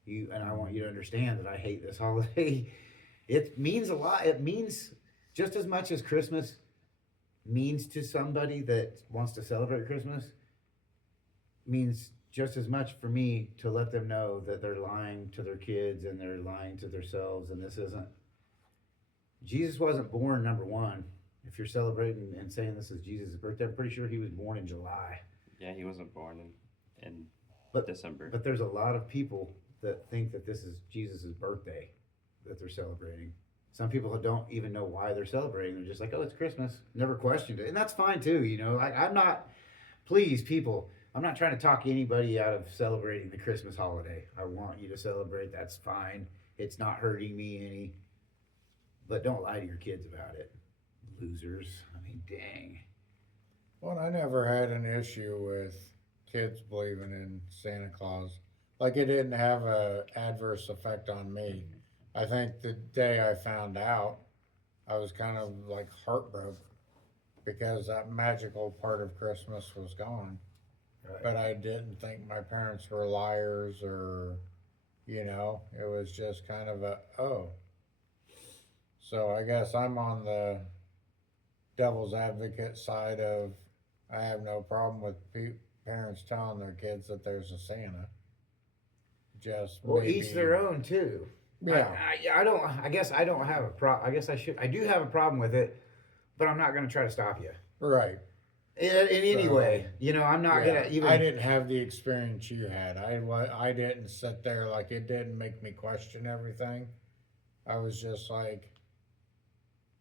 And I want you to understand that I hate this holiday. It means a lot. It means just as much as Christmas means to somebody that wants to celebrate Christmas, means just as much for me to let them know that they're lying to their kids and they're lying to themselves. And this isn't, Jesus wasn't born, number one. If you're celebrating and saying this is Jesus' birthday, I'm pretty sure he was born in July. Yeah, he wasn't born in But December. But there's a lot of people that think that this is Jesus' birthday that they're celebrating. Some people don't even know why they're celebrating. They're just like, oh, it's Christmas. Never questioned it. And that's fine too, you know. I'm not, please, people, I'm not trying to talk anybody out of celebrating the Christmas holiday. I want you to celebrate. That's fine. It's not hurting me any. But don't lie to your kids about it. Losers. I mean, dang. Well, I never had an issue with kids believing in Santa Claus. Like, it didn't have a adverse effect on me. I think the day I found out, I was kind of like heartbroken because that magical part of Christmas was gone. Right. But I didn't think my parents were liars or, you know, it was just kind of a, oh. So I guess I'm on the devil's advocate side of I have no problem with parents telling their kids that there's a Santa. Just Well, maybe, each their own too. Yeah. I don't. I guess I don't have a problem. I guess I should. I do have a problem with it, but I'm not going to try to stop you Right. in any So, way. You know, I'm not Yeah. going to even. I didn't have the experience you had. I didn't sit there, like, it didn't make me question everything. I was just like,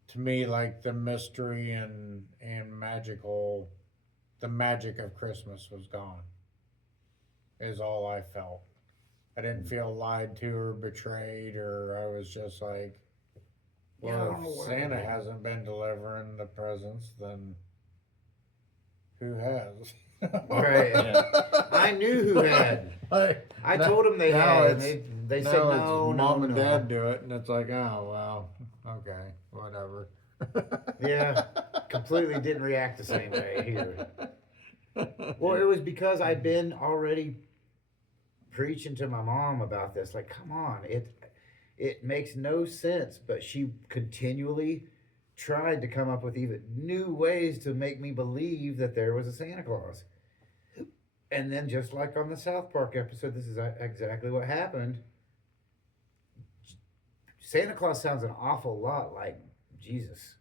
to me, like, the mystery and magical, the magic of Christmas was gone. Is all I felt. I didn't feel lied to or betrayed, or I was just like, Yeah, I well, don't know if what Santa happened. hasn't been delivering the presents, then who has? Right. Yeah. I knew who had. I told them they now had. And it's- they now said it's no, mom no, and no. dad do it, and it's like, oh well, okay, whatever. Yeah, completely didn't react the same way here. Well, it was because I'd been already preaching to my mom about this. Like, come on, it makes no sense. But she continually tried to come up with even new ways to make me believe that there was a Santa Claus. And then, just like on the South Park episode, this is exactly what happened. Santa Claus sounds an awful lot like Jesus,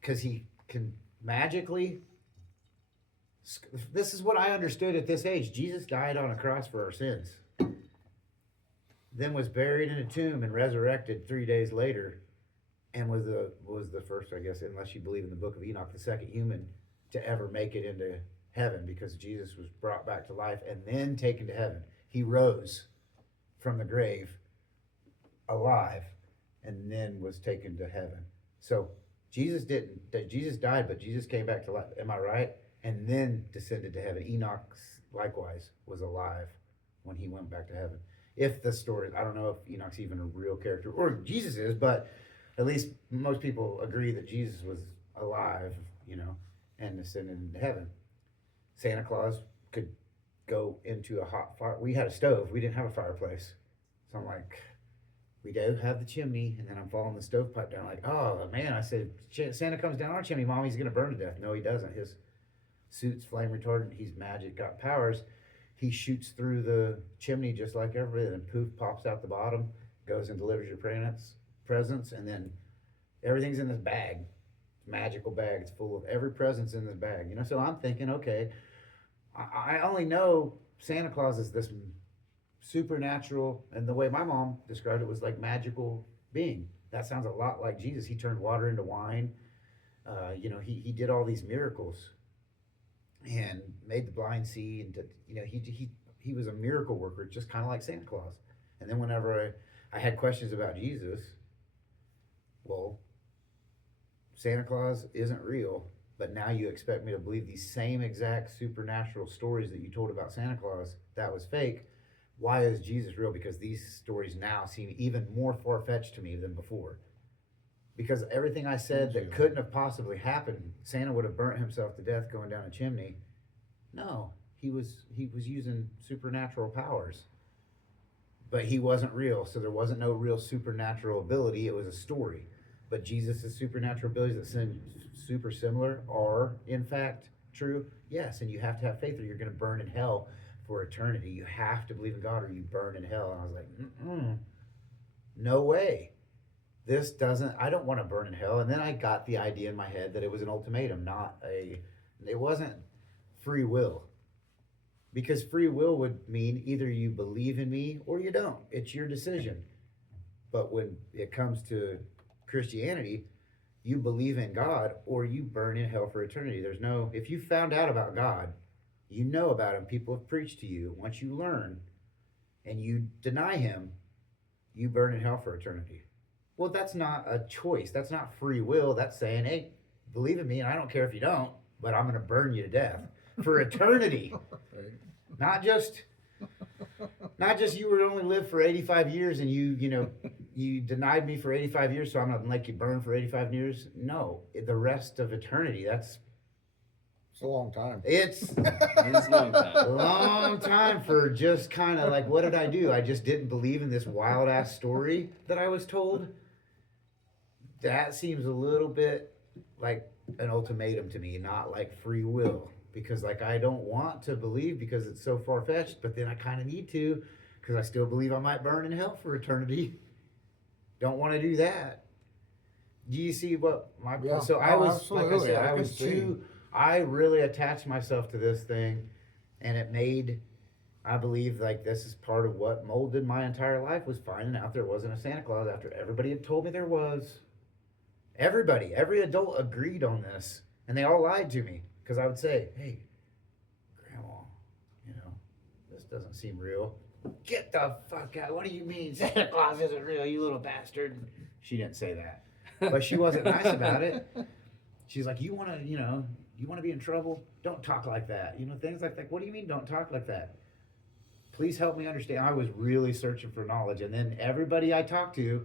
because he can magically. This is what I understood at this age. Jesus died on a cross for our sins, then was buried in a tomb and resurrected 3 days later, and was the first, I guess, unless you believe in the Book of Enoch, the second human to ever make it into heaven, because Jesus was brought back to life and then taken to heaven. He rose from the grave alive and then was taken to heaven. So Jesus died, but Jesus came back to life. Am I right? And then descended to heaven. Enoch likewise was alive when he went back to heaven. If the story, I don't know if Enoch's even a real character, or Jesus is, but at least most people agree that Jesus was alive, you know, and ascended into heaven. Santa Claus could go into a hot fire. We had a stove. We didn't have a fireplace. So I'm like, we do have the chimney, and then I'm following the stovepipe down. Like, oh man, I said, Santa comes down our chimney, Mom. He's gonna burn to death. No, he doesn't. His suit's flame retardant. He's magic, got powers. He shoots through the chimney just like everybody, and poof, pops out the bottom, goes and delivers your presents, and then everything's in this bag. Magical bag. It's full of every present's in this bag. You know, so I'm thinking, okay, I only know Santa Claus is this supernatural, and the way my mom described it was like magical being. That sounds a lot like Jesus. He turned water into wine. You know, he did all these miracles and made the blind see, and you know, he was a miracle worker, just kind of like Santa Claus. And then whenever I had questions about Jesus, well, Santa Claus isn't real. but now you expect me to believe these same exact supernatural stories that you told about Santa Claus that was fake. Why is Jesus real? Because these stories now seem even more far-fetched to me than before. Because everything I said that couldn't have possibly happened, Santa would have burnt himself to death going down a chimney. No, he was using supernatural powers. But he wasn't real, so there wasn't no real supernatural ability. It was a story. But Jesus' supernatural abilities that seem super similar are, in fact, true. Yes, and you have to have faith or you're going to burn in hell for eternity. You have to believe in God or you burn in hell. And I was like, no way. This doesn't, I don't want to burn in hell. And then I got the idea in my head that it was an ultimatum, it wasn't free will. Because free will would mean either you believe in me or you don't. It's your decision. But when it comes to Christianity, you believe in God or you burn in hell for eternity. There's no, if you found out about God, you know about him, people have preached to you. Once you learn and you deny him, you burn in hell for eternity. Well, that's not a choice. That's not free will. That's saying, hey, believe in me and I don't care if you don't, but I'm going to burn you to death for eternity. Not just you would only live for 85 years and you denied me for 85 years, so I'm going to make you burn for 85 years. No, the rest of eternity, it's a long time. It's a long time. long time for just kind of like, what did I do? I just didn't believe in this wild ass story that I was told. That seems a little bit like an ultimatum to me, not like free will. Because like I don't want to believe because it's so far-fetched, but then I kind of need to because I still believe I might burn in hell for eternity. Don't want to do that. Do you see what my so I was absolutely. Like I said, I was too I really attached myself to this thing and it made I believe like this is part of what molded my entire life was finding out there wasn't a Santa Claus after everybody had told me there was. Every adult agreed on this and they all lied to me. Because I would say, hey, Grandma, this doesn't seem real. Get the fuck out. What do you mean Santa Claus isn't real, you little bastard? She didn't say that. But she wasn't nice about it. She's like, you want to be in trouble? Don't talk like that. Things like that. What do you mean don't talk like that? Please help me understand. I was really searching for knowledge. And then everybody I talked to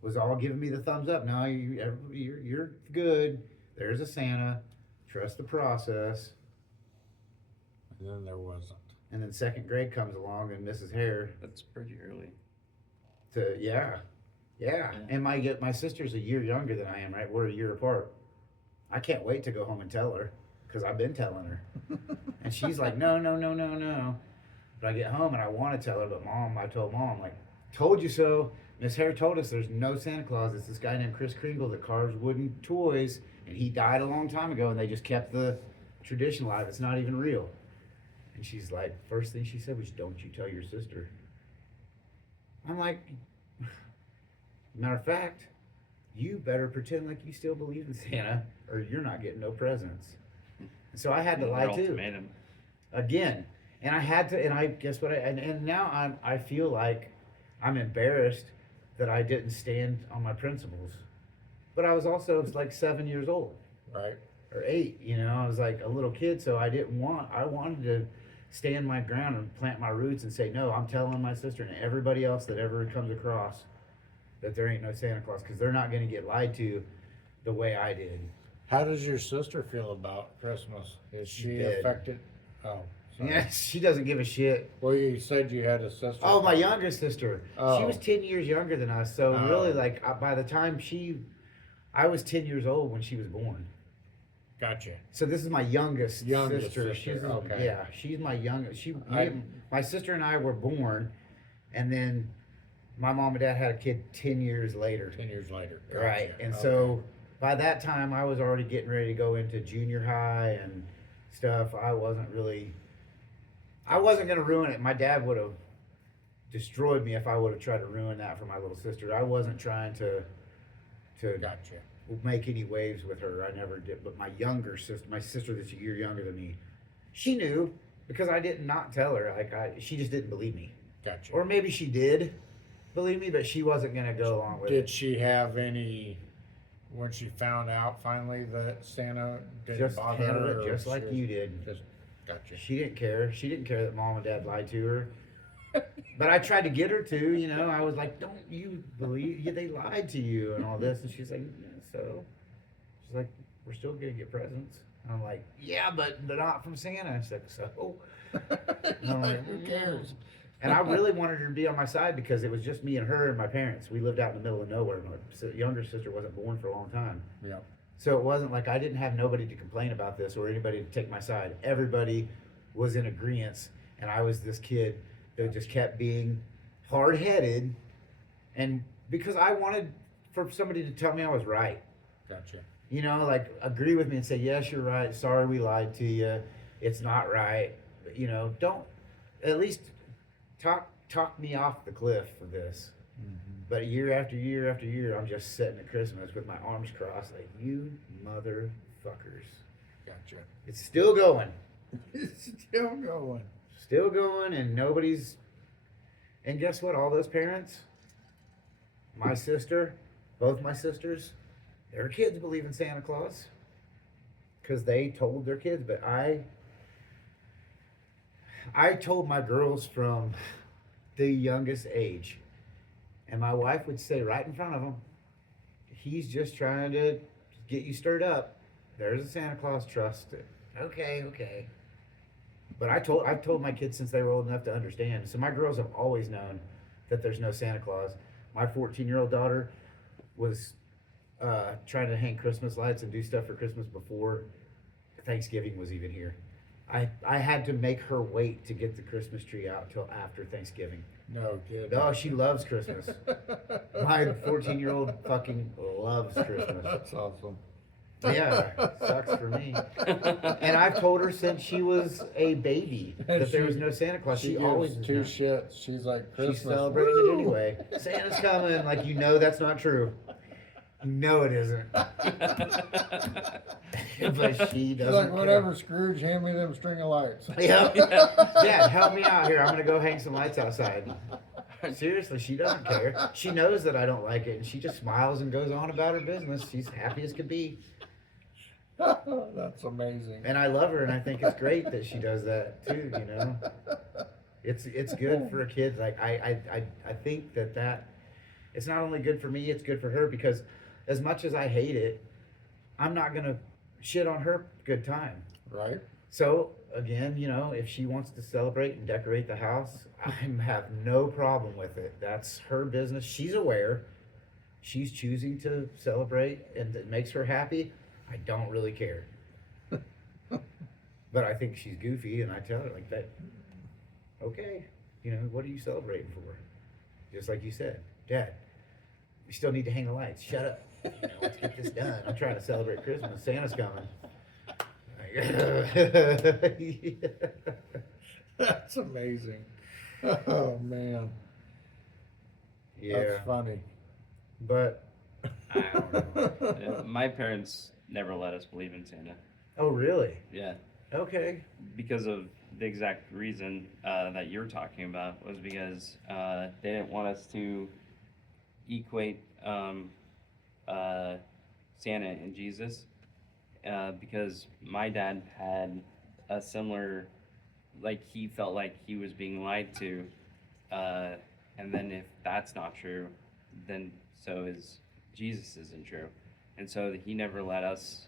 was all giving me the thumbs up. No, you're good. There's a Santa. Trust the process. And then there wasn't. And then second grade comes along and Mrs. Hare. That's pretty early. Yeah. And my sister's a year younger than I am, right? We're a year apart. I can't wait to go home and tell her because I've been telling her. And she's like, no. But I get home and I want to tell her, but I told Mom, like, told you so. Miss Hare told us there's no Santa Claus. It's this guy named Chris Kringle that carves wooden toys. And he died a long time ago, and they just kept the tradition alive. It's not even real. And she's like, first thing she said was, don't you tell your sister. I'm like, matter of fact, you better pretend like you still believe in Santa, or you're not getting no presents. And so I had to lie too. Again. And I had to, and I guess what and now I feel like I'm embarrassed that I didn't stand on my principles. But I was also like 7 years old. Right. Or 8, I was like a little kid, so I wanted to stand my ground and plant my roots and say, no, I'm telling my sister and everybody else that ever comes across that there ain't no Santa Claus, because they're not going to get lied to the way I did. How does your sister feel about Christmas? Is she affected? Oh. Sorry. Yeah, she doesn't give a shit. Well, you said you had a sister. Oh, my younger sister. Oh. She was 10 years younger than us, so really, like, by the time I was 10 years old when she was born. Gotcha. So this is my youngest sister. She's okay. Yeah, she's my youngest. My sister and I were born, and then my mom and dad had a kid 10 years later. 10 years later. Gotcha. Right, and so by that time I was already getting ready to go into junior high and stuff. I wasn't going to ruin it. My dad would have destroyed me if I would have tried to ruin that for my little sister. I wasn't trying to Gotcha. make any waves with her. I never did. But my sister that's a year younger than me, she knew because I did not tell her. She just didn't believe me. Gotcha. Or maybe she did believe me, but she wasn't going to go along with it. Did she have any when she found out finally that Santa didn't Just bother handled her, it or just like she you did. just gotcha. She didn't care. She didn't care that mom and dad lied to her. But I tried to get her to, you know, I was like, don't you believe they lied to you and all this? And she's like, yeah, so? She's like, we're still going to get presents. And I'm like, yeah, but they're not from Santa. She's like, so? And I'm like, Who cares? And I really wanted her to be on my side because it was just me and her and my parents. We lived out in the middle of nowhere. My younger sister wasn't born for a long time. Yeah. So it wasn't like I didn't have nobody to complain about this or anybody to take my side. Everybody was in agreement, and I was this kid that just kept being hard-headed, and because I wanted for somebody to tell me I was right. Gotcha. You know, like agree with me and say, yes, you're right. Sorry we lied to you. It's not right. But, you know, don't at least talk me off the cliff for this. Mm-hmm. But year after year after year, I'm just sitting at Christmas with my arms crossed, like, you motherfuckers. Gotcha. It's still going. It's still going. Still going, and nobody's. And guess what? All those parents, my sister, both my sisters, their kids believe in Santa Claus because they told their kids. But I told my girls from the youngest age, and my wife would say right in front of them, he's just trying to get you stirred up. There's a Santa Claus, trust it. Okay. But I've told my kids since they were old enough to understand. So my girls have always known that there's no Santa Claus. My 14-year-old daughter was trying to hang Christmas lights and do stuff for Christmas before Thanksgiving was even here. I had to make her wait to get the Christmas tree out till after Thanksgiving. No kidding. Oh, she loves Christmas. My 14-year-old fucking loves Christmas. That's awesome. Yeah, sucks for me. And I've told her since she was a baby that there was no Santa Claus. She always gives two shits. She's like, Christmas. She's celebrating it anyway. Santa's coming. Like, you know that's not true. No, it isn't. But she She's doesn't like, care. whatever, Scrooge, hand me them string of lights. Yep. Dad, help me out here. I'm going to go hang some lights outside. Seriously, she doesn't care. She knows that I don't like it, and she just smiles and goes on about her business. She's happy as could be. That's amazing. And I love her, and I think it's great that she does that too, you know. It's good for a kid. Like I think that it's not only good for me, it's good for her, because as much as I hate it, I'm not gonna shit on her good time. Right? So again, you know, if she wants to celebrate and decorate the house, I have no problem with it. That's her business. She's aware. She's choosing to celebrate, and it makes her happy. I don't really care. But I think she's goofy, and I tell her like that. Okay, you know, what are you celebrating for? Just like you said, Dad, we still need to hang the lights. Shut up. You know, let's get this done. I'm trying to celebrate Christmas. Santa's coming. That's amazing. Oh, man. Yeah, That's funny. but I don't know. Yeah, my parents never let us believe in Santa. Oh, really? Yeah, Okay. because of the exact reason that you're talking about, was because they didn't want us to equate Santa and Jesus, because my dad had a similar, like, he felt like he was being lied to, and then if that's not true, then so is Jesus isn't true, and so he never let us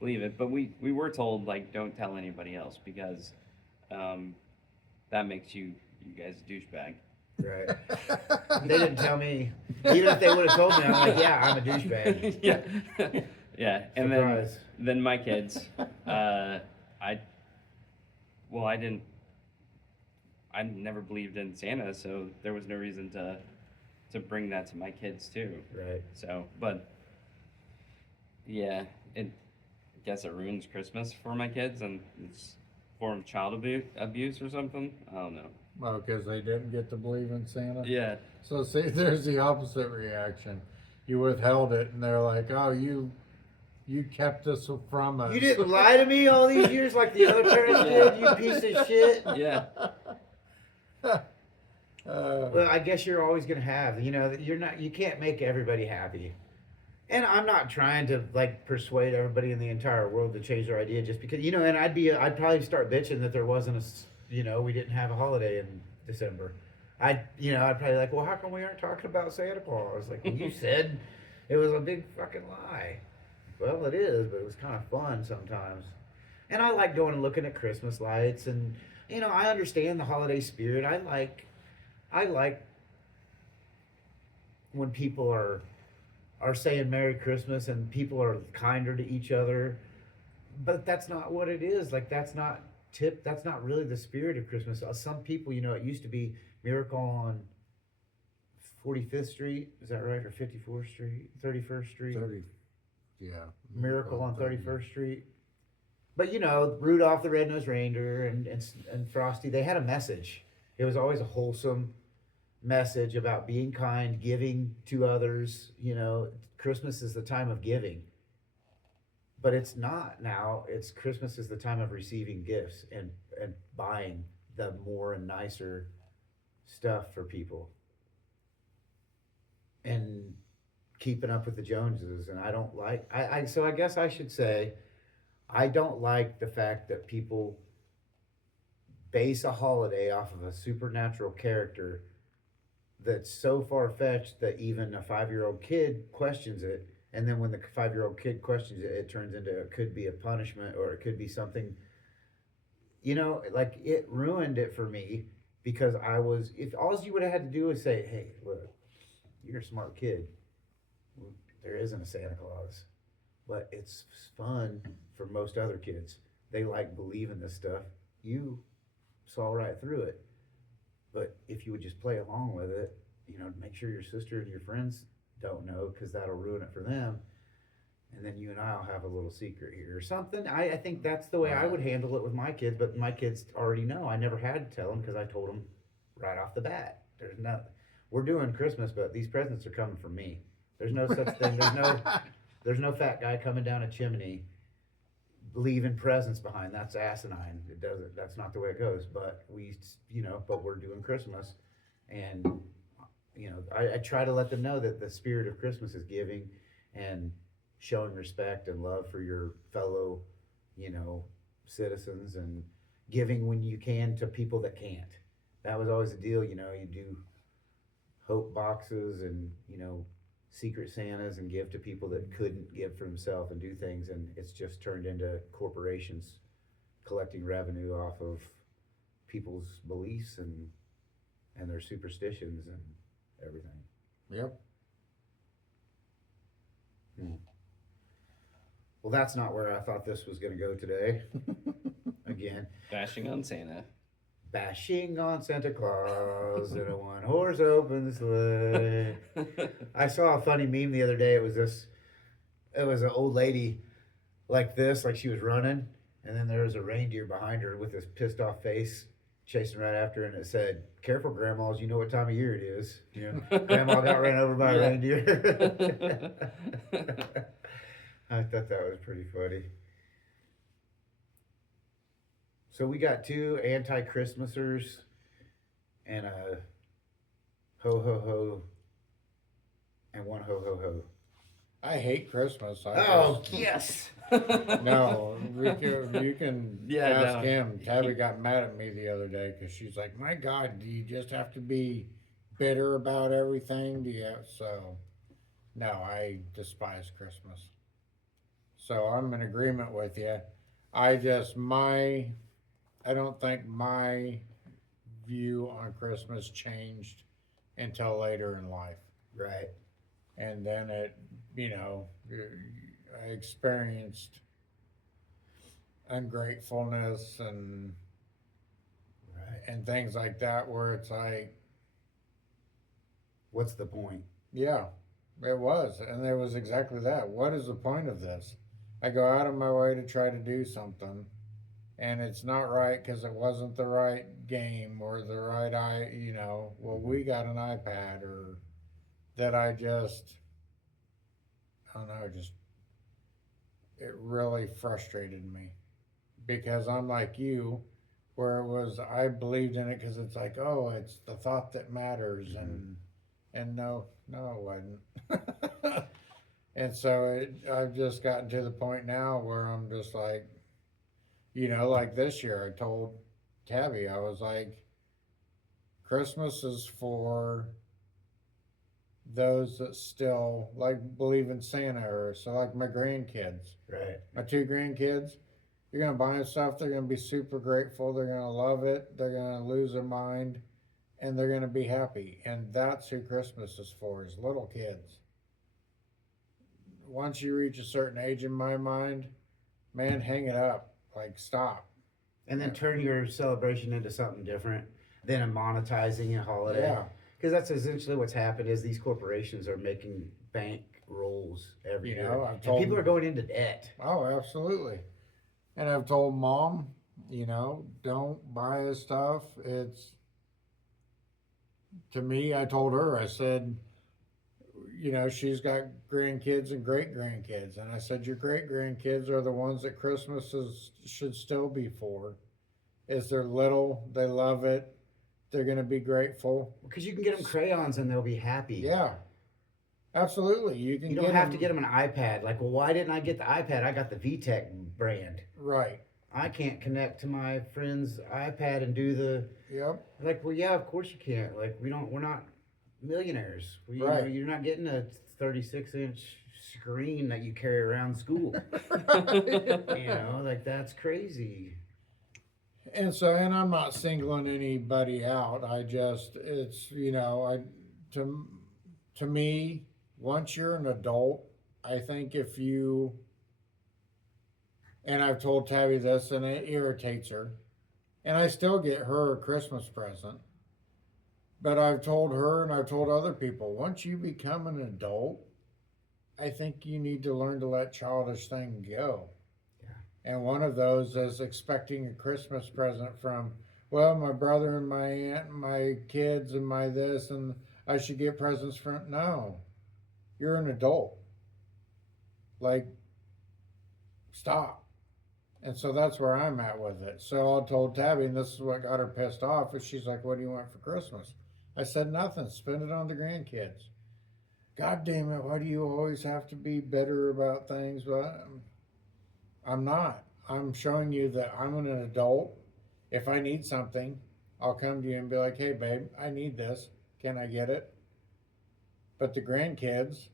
believe it. But we were told, like, don't tell anybody else, because that makes you guys a douchebag. Right. They didn't tell me. Even if they would have told me, I'm like, yeah, I'm a douchebag. Yeah, yeah. And Surprise. then my kids, I never believed in Santa, so there was no reason to bring that to my kids too. Right. So, but yeah, I guess it ruins Christmas for my kids, and it's a form of child abuse or something. I don't know. Well, because they didn't get to believe in Santa? Yeah. So, see, there's the opposite reaction. You withheld it, and they're like, oh, you kept this from us. You didn't lie to me all these years like the other parents did, you piece of shit. Yeah. Well, I guess you're always gonna have, you know, you can't make everybody happy. And I'm not trying to like persuade everybody in the entire world to change their idea just because and I'd probably start bitching that there wasn't we didn't have a holiday in December. I'd probably like, well, how come we aren't talking about Santa Claus? Like, well, you said it was a big fucking lie. Well, it is, but it was kind of fun sometimes. And I like going and looking at Christmas lights, and I understand the holiday spirit. I like when people are saying Merry Christmas and people are kinder to each other. But that's not what it is. Like that's not really the spirit of Christmas. Some people, it used to be Miracle on 45th Street, is that right? Or 54th Street, 31st Street? 30, yeah. Miracle on 31st Street. But Rudolph the Red-Nosed Reindeer and Frosty, they had a message. It was always a wholesome message about being kind, giving to others. Christmas is the time of giving. But it's not now. It's Christmas is the time of receiving gifts and buying the more and nicer stuff for people. And keeping up with the Joneses. And I don't like so I guess I should say I don't like the fact that people base a holiday off of a supernatural character that's so far fetched that even a 5-year-old kid questions it. And then when the 5-year-old kid questions it, it turns into it could be a punishment or it could be something. Like it ruined it for me because if all you would have had to do is say, hey, look, you're a smart kid. There isn't a Santa Claus. But it's fun for most other kids. They like believing this stuff. You saw right through it. But if you would just play along with it, make sure your sister and your friends don't know because that'll ruin it for them. And then you and I'll have a little secret here or something. I think that's the way I would handle it with my kids. But my kids already know. I never had to tell them because I told them right off the bat. We're doing Christmas, but these presents are coming from me. There's no such thing. There's no fat guy coming down a chimney leaving presents behind. That's asinine. That's not the way it goes. But but we're doing Christmas. And, I try to let them know that the spirit of Christmas is giving and showing respect and love for your fellow, citizens and giving when you can to people that can't. That was always the deal. You do hope boxes and, secret Santas and give to people that couldn't give for themselves and do things, and it's just turned into corporations collecting revenue off of people's beliefs and their superstitions and everything. Yep. Well, that's not where I thought this was going to go today. Again, Bashing on Santa. Bashing on Santa Claus in a one-horse open sleigh. I saw a funny meme the other day. It was an old lady like this, like she was running, and then there was a reindeer behind her with this pissed off face chasing right after her, and it said, "Careful, grandmas, you know what time of year it is." Grandma got ran over by a reindeer. I thought that was pretty funny. So we got 2 anti-Christmasers and a ho ho ho and 1 ho ho ho. I hate Christmas. Yes. No, you can Yeah, ask no. him. Tabby got mad at me the other day because she's like, "My God, do you just have to be bitter about everything? Do you?" So, no, I despise Christmas. So I'm in agreement with you. I don't think my view on Christmas changed until later in life. Right. And then I experienced ungratefulness and things like that where it's like, What's the point? yeah, it was. And it was exactly that. What is the point of this? I go out of my way to try to do something, and it's not right because it wasn't the right game or the right well, we got an iPad or that I don't know, it really frustrated me because I'm like you, where it was, I believed in it because it's like, oh, it's the thought that matters. And no, it wasn't. And so I've just gotten to the point now where I'm just like, like this year, I told Tabby, I was like, Christmas is for those that still like believe in Santa, or so like my grandkids, Right. my two grandkids. You're gonna buy them stuff. They're gonna be super grateful. They're gonna love it. They're gonna lose their mind, and they're gonna be happy. And that's who Christmas is for: is little kids. Once you reach a certain age, in my mind, man, hang it up. Like stop. And then turn your celebration into something different than monetizing a holiday. Yeah. Because that's essentially what's happened is these corporations are making bank rolls every year. I've And told people are going into debt. Oh, absolutely. And I've told mom, don't buy his stuff. It's to me. I told her. I said, she's got grandkids and great grandkids. And I said, your great grandkids are the ones that should still be for. Is they're little, they love it, they're going to be grateful. Because you can get them crayons and they'll be happy. Yeah, absolutely. You don't have to get them an iPad. Like, well, why didn't I get the iPad? I got the VTech brand. Right. I can't connect to my friend's iPad and do the. Yep. Like, well, yeah, of course you can't. Like, we're not millionaires. Right. You're not getting a 36-inch screen that you carry around school. Like that's crazy. And I'm not singling anybody out. To me, once you're an adult, I think and I've told Tabby this and it irritates her, and I still get her a Christmas present, but I've told her and I've told other people, once you become an adult, I think you need to learn to let childish things go. And one of those is expecting a Christmas present from, well, my brother and my aunt and my kids and my this, and I should get presents from. No, you're an adult. Like, stop. And so that's where I'm at with it. So I told Tabby, and this is what got her pissed off, is she's like, what do you want for Christmas? I said, nothing. Spend it on the grandkids. God damn it, why do you always have to be bitter about things? But I'm not. I'm showing you that I'm an adult. If I need something, I'll come to you and be like, hey, babe, I need this. Can I get it? But the grandkids,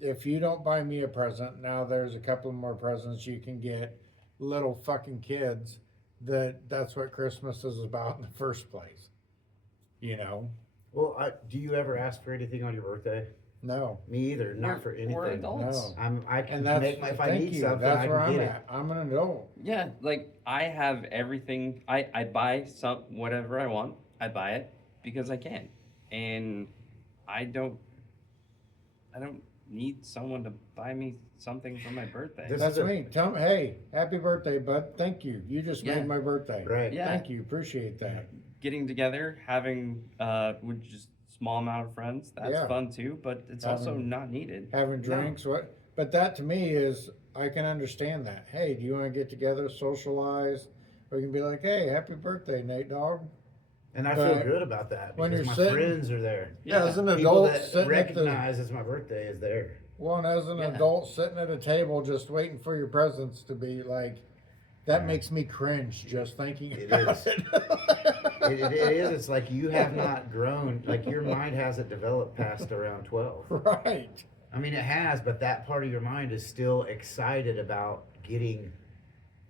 if you don't buy me a present, now there's a couple more presents you can get little fucking kids that's what Christmas is about in the first place. Well, do you ever ask for anything on your birthday? No. Me either. Not for anything. We're adults. No. I can make if I need something, that's I where can I'm get at. I'm an adult. Yeah, like I have everything. I buy whatever I want. I buy it because I can, and I don't need someone to buy me something for my birthday. That's me. Tell me, hey, happy birthday, bud. Thank you. You just Yeah. made my birthday. Right. Yeah. Thank you. Appreciate that. Getting together, having with just small amount of friends, that's Yeah. fun too. But it's also not needed. Having drinks, what? But that to me is, I can understand that. Hey, do you want to get together, socialize? Or you can be like, hey, happy birthday, Nate Dogg. And I But feel good about that when because you're my sitting- friends are there. Yeah, as an People adult that sitting at the recognize it's my birthday is there. one, as an Yeah. adult sitting at a table just waiting for your presents to be like, that Yeah. makes me cringe just thinking It about is. it. It is. It's like you have not grown. Like your mind hasn't developed past around 12. Right. I mean, it has, but that part of your mind is still excited about getting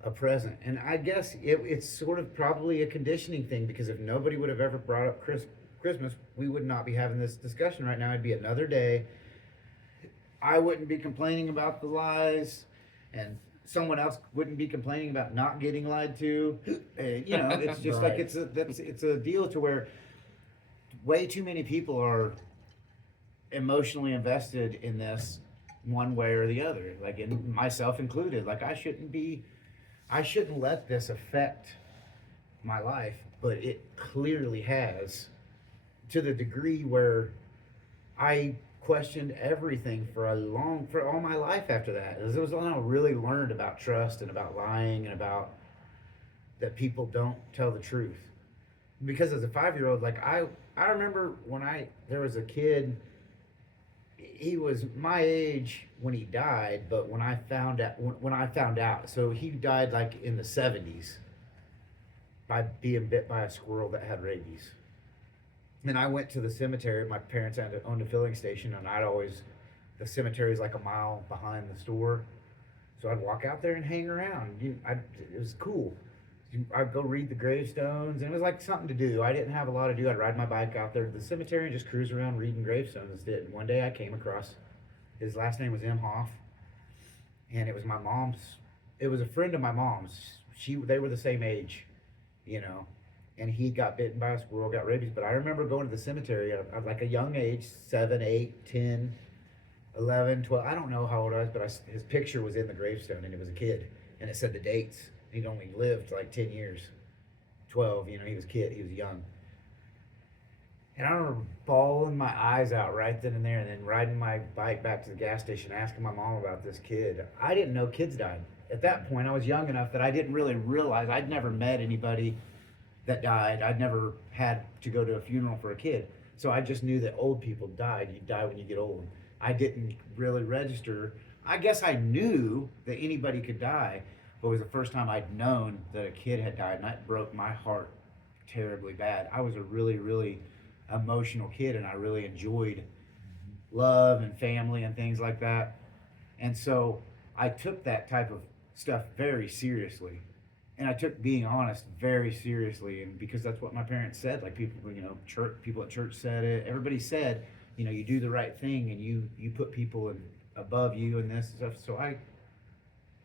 a present. And I guess it's sort of probably a conditioning thing because if nobody would have ever brought up Christmas, we would not be having this discussion right now. It'd be another day. I wouldn't be complaining about the lies, and someone else wouldn't be complaining about not getting lied to. And, it's just like Right. it's a deal to where way too many people are emotionally invested in this one way or the other, like in myself included. Like I shouldn't let this affect my life, but it clearly has, to the degree where I questioned everything for all my life after that. It was when I really learned about trust and about lying and about that people don't tell the truth. Because as a 5-year-old, like I remember when there was a kid he was my age when he died, but when I found out, so he died like in the 70s by being bit by a squirrel that had rabies. And I went to the cemetery. My parents owned a filling station, and the cemetery is like a mile behind the store. So I'd walk out there and hang around. It was cool. I'd go read the gravestones, and it was like something to do. I didn't have a lot to do. I'd ride my bike out there to the cemetery and just cruise around reading gravestones. And one day I came across, his last name was M. Hoff, and it was my mom's. It was a friend of my mom's. They were the same age, you know, and he got bitten by a squirrel, got rabies. But I remember going to the cemetery at like a young age, 7, 8, 10, 11, 12. I don't know how old I was, but his picture was in the gravestone, and it was a kid, and it said the dates. He'd only lived like 10 years, 12, you know, he was young. And I remember bawling my eyes out right then and there, and then riding my bike back to the gas station, asking my mom about this kid. I didn't know kids died. At that point, I was young enough that I didn't really realize, I'd never met anybody that died. I'd never had to go to a funeral for a kid. So I just knew that old people died. You die when you get old. I didn't really register. I guess I knew that anybody could die, but it was the first time I'd known that a kid had died, and that broke my heart terribly bad. I was a really, really emotional kid, and I really enjoyed love and family and things like that. And so I took that type of stuff very seriously. And I took being honest very seriously, and because that's what my parents said, like people, you know, people at church said it. Everybody said, you know, you do the right thing, and you put people above you and this stuff.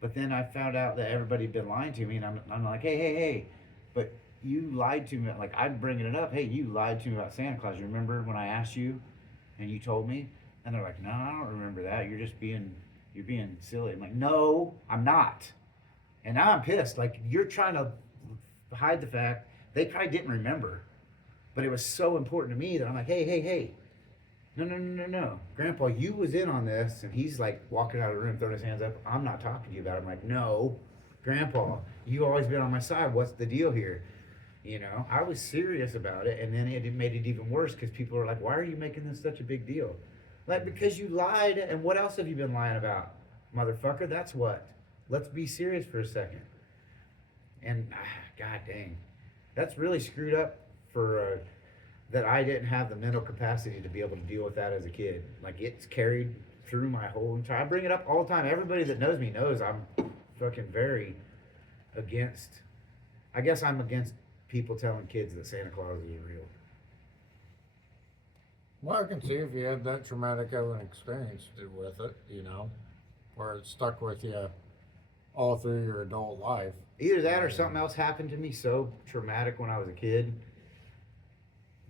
But then I found out that everybody had been lying to me, and I'm like, hey, but you lied to me. Like, I'm bringing it up. Hey, you lied to me about Santa Claus. You remember when I asked you, and you told me? And they're like, no, I don't remember that. You're being silly. I'm like, no, I'm not. And now I'm pissed. Like, you're trying to hide the fact they probably didn't remember, but it was so important to me that I'm like, hey. No. Grandpa, you was in on this. And he's like walking out of the room, throwing his hands up. I'm not talking to you about it. I'm like, no, Grandpa, you always been on my side. What's the deal here? You know, I was serious about it. And then it made it even worse because people are like, why are you making this such a big deal? Like, because you lied. And what else have you been lying about? Motherfucker, that's what. Let's be serious for a second. And, god dang. That's really screwed up for that I didn't have the mental capacity to be able to deal with that as a kid. Like, it's carried through my whole entire. I bring it up all the time. Everybody that knows me knows I'm fucking very against. I guess I'm against people telling kids that Santa Claus is real. Well, I can see if you had that traumatic of an experience with it, you know, where it stuck with you all through your adult life. Either that or something else happened to me so traumatic when I was a kid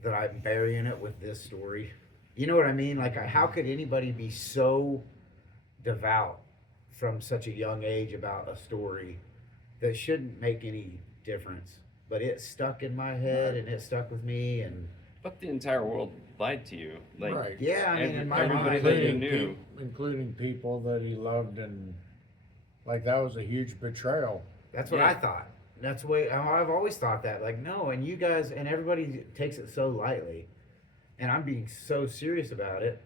that I'm burying it with this story. You know what I mean? Like, how could anybody be so devout from such a young age about a story that shouldn't make any difference? But it stuck in my head, and it stuck with me, and But the entire world lied to you. Like, right. yeah, I mean, in my everybody mind, that you knew. Including people that he loved, and like that was a huge betrayal. that's what Yeah. I thought. That's the way I've always thought that. Like, no, and you guys and everybody takes it so lightly, and I'm being so serious about it,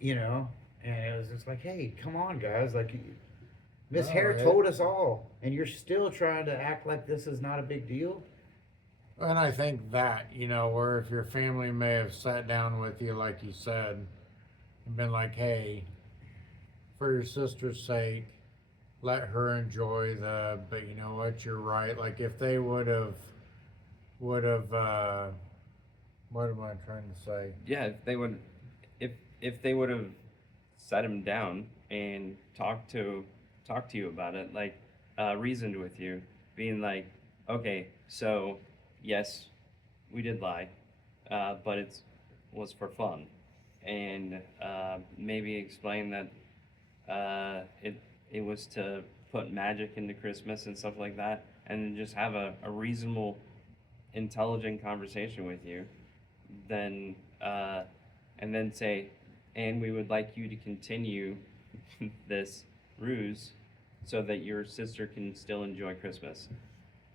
you know. And it was just like, hey, come on, guys! Like, Miss No, Hare told us all, and you're still trying to act like this is not a big deal. And I think that, you know, where if your family may have sat down with you, like you said, and been like, hey, for your sister's sake, let her enjoy but you know what, you're right. Like if they would have, what am I trying to say? Yeah, if they would have sat him down and talked to you about it, like reasoned with you, being like, okay, so yes, we did lie, but was for fun, and maybe explain that it was to put magic into Christmas and stuff like that, and then just have a reasonable, intelligent conversation with you, then and then say, and we would like you to continue this ruse so that your sister can still enjoy Christmas.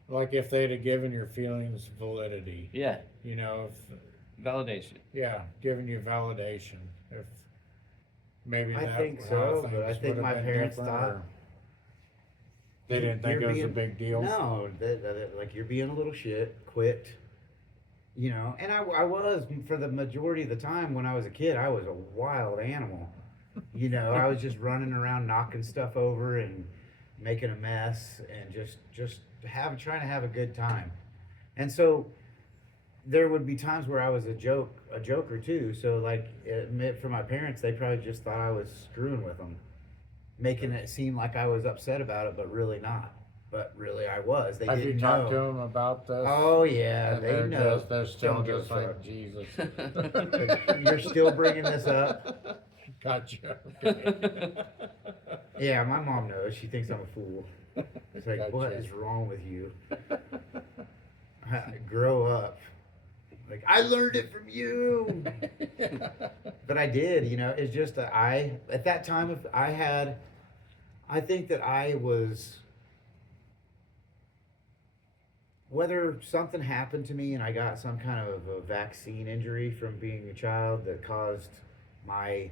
Like if they'd have given your feelings validity, Yeah, you know, validation. given you validation. If Maybe I that think how so, but I things think would my have been parents different, thought or they didn't think you're it was a being- big deal. No, like you're being a little shit. Quit. You know, and I was for the majority of the time when I was a kid. I was a wild animal. You know, I was just running around knocking stuff over and making a mess and just trying to have a good time. And so there would be times where I was a joker too. So like for my parents, they probably just thought I was screwing with them, making it seem like I was upset about it, but really not. But really, I was. They Have you didn't talked to know. them about this? Oh yeah, And they they're know. just, they're still Don't give a just like, fuck. Jesus. You're still bringing this up. Gotcha. Yeah, my mom knows. She thinks I'm a fool. It's like, what Gotcha. is wrong with you? Grow up. Like, I learned it from you. But I did, you know. It's just that at that time, if I think that I was, whether something happened to me and I got some kind of a vaccine injury from being a child that caused my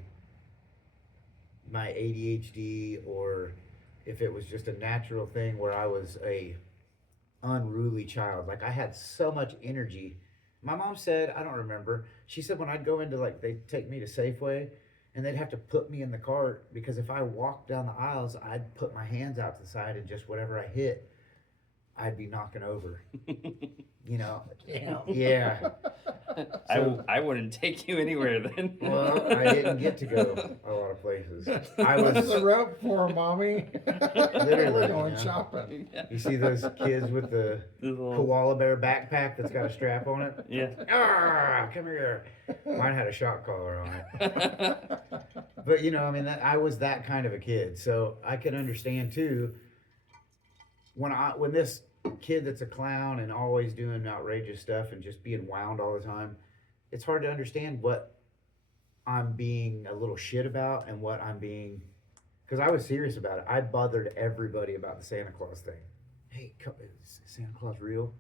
ADHD, or if it was just a natural thing where I was a unruly child. Like I had so much energy. My mom said, I don't remember. She said when I'd go into they'd take me to Safeway and they'd have to put me in the cart because if I walked down the aisles, I'd put my hands out to the side and just whatever I hit, I'd be knocking over. You know? Yeah. I wouldn't take you anywhere then. Well, I didn't get to go a lot of places. I What's was the rope for, mommy? Literally, We're going yeah. shopping. Yeah. You see those kids with the The little- koala bear backpack that's got a strap on it? Yeah. Ah, come here. Mine had a shock collar on it. But you know, I mean, I was that kind of a kid, so I can understand too. When this kid that's a clown and always doing outrageous stuff and just being wound all the time, it's hard to understand what I'm being a little shit about and what I'm being, because I was serious about it. I bothered everybody about the Santa Claus thing. Hey, is Santa Claus real?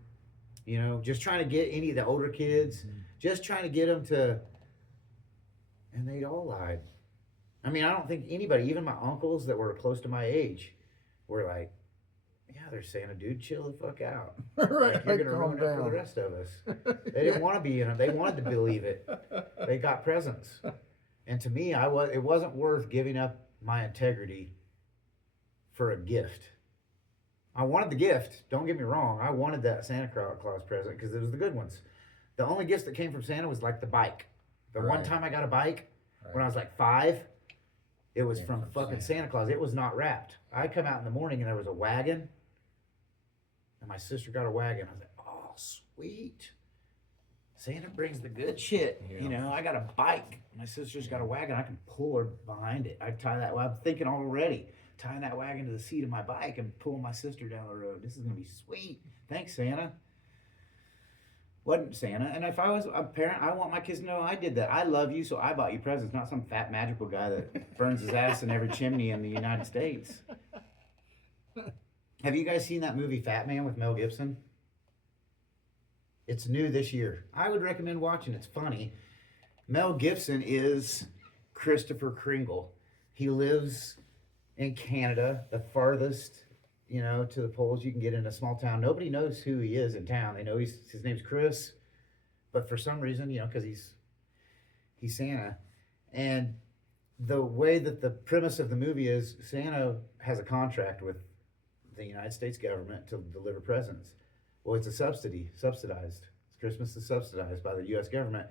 You know, just trying to get any of the older kids, just trying to get them to, and they all lied. I mean, I don't think anybody, even my uncles that were close to my age, were like, yeah, there's Santa, dude, chill the fuck out. Like, you're gonna ruin it for the rest of us. They didn't want to be in them. They wanted to believe it. They got presents. And to me, it wasn't worth giving up my integrity for a gift. I wanted the gift. Don't get me wrong. I wanted that Santa Claus present because it was the good ones. The only gifts that came from Santa was like the bike. The one Right. time I got a bike when Right. I was like 5, it was Came from from fucking Santa. Santa Claus. It was not wrapped. I come out in the morning and there was a wagon. And my sister got a wagon. I was like, oh, sweet. Santa brings the good shit. Yeah. You know, I got a bike. My sister's got a wagon. I can pull her behind it. I tie that. I'm thinking already tying that wagon to the seat of my bike and pulling my sister down the road. This is gonna be sweet. Thanks, Santa. Wasn't Santa. And if I was a parent, I want my kids to know I did that. I love you, so I bought you presents, not some fat magical guy that burns his ass in every chimney in the United States. Have you guys seen that movie Fat Man with Mel Gibson? It's new this year. I would recommend watching. It's funny. Mel Gibson is Christopher Kringle. He lives in Canada, the farthest, to the poles you can get in a small town. Nobody knows who he is in town. They know his name's Chris, but for some reason, because he's Santa. And the way that the premise of the movie is, Santa has a contract with the United States government to deliver presents. Well, it's subsidized. Christmas is subsidized by the U.S. government.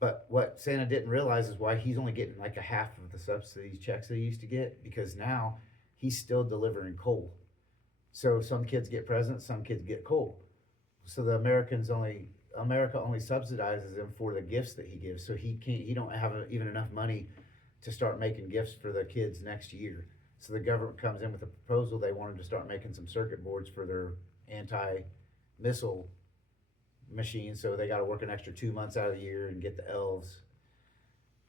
But what Santa didn't realize is why he's only getting like a half of the subsidy checks that he used to get, because now he's still delivering coal. So some kids get presents, some kids get coal. So America only subsidizes him for the gifts that he gives. So he don't have even enough money to start making gifts for the kids next year. So the government comes in with a proposal. They want him to start making some circuit boards for their anti-missile machines. So they got to work an extra 2 months out of the year and get the elves.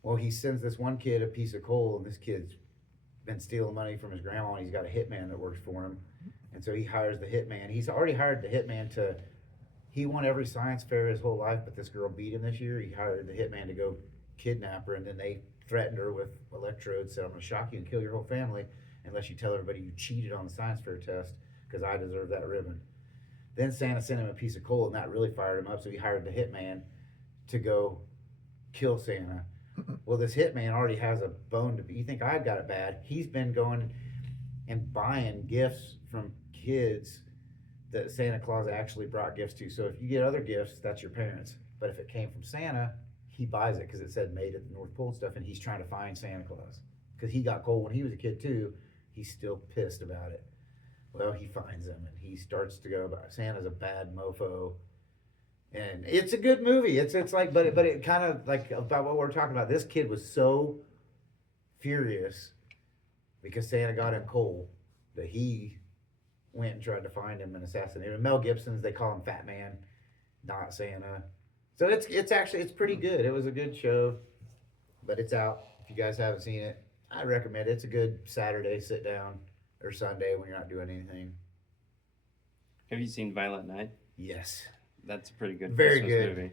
Well, he sends this one kid a piece of coal, and this kid's been stealing money from his grandma, and he's got a hitman that works for him. And so he hires the hitman. He's already hired the hitman he won every science fair his whole life, but this girl beat him this year. He hired the hitman to go kidnap her, and then they threatened her with electrodes, said, I'm going to shock you and kill your whole family unless you tell everybody you cheated on the science fair test because I deserve that ribbon. Then Santa sent him a piece of coal, and that really fired him up, so he hired the hitman to go kill Santa. Well, this hitman already has a bone to be. You think I've got it bad? He's been going and buying gifts from kids that Santa Claus actually brought gifts to. So if you get other gifts, that's your parents. But if it came from Santa, he buys it because it said made at the North Pole and stuff, and he's trying to find Santa Claus. Because he got cold when he was a kid too. He's still pissed about it. Well, he finds him, and he starts to go about Santa's a bad mofo. And it's a good movie. It's like, but it kind of like about what we're talking about. This kid was so furious because Santa got him coal that he went and tried to find him and assassinate him. Mel Gibson's, they call him Fat Man, not Santa. So it's actually pretty good. It was a good show, but it's out. If you guys haven't seen it, I recommend it. It's a good Saturday sit down or Sunday when you're not doing anything. Have you seen Violent Night? Yes. That's a pretty good Very Christmas good. movie.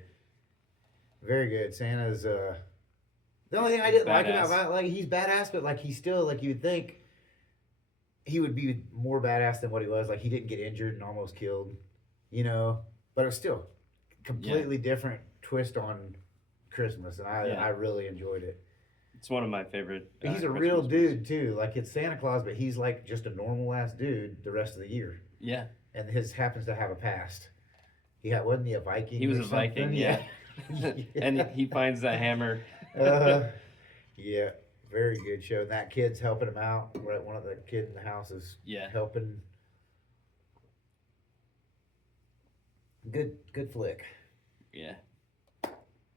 Very good. Santa's the only thing I didn't like Badass. about like he's badass, but like he's still like you'd think he would be more badass than what he was. Like he didn't get injured and almost killed, you know. But it was still completely different twist on Christmas, and I really enjoyed it. It's one of my favorite. He's a Christmas real movies. dude too. Like it's Santa Claus, but he's like just a normal ass dude the rest of the year. Yeah. And his happens to have a past. Wasn't he a Viking? He was or a Viking, something? yeah. And he finds that hammer. Yeah, very good show. And that kid's helping him out. Right, one of the kids in the house is Yeah. helping. Good flick. Yeah.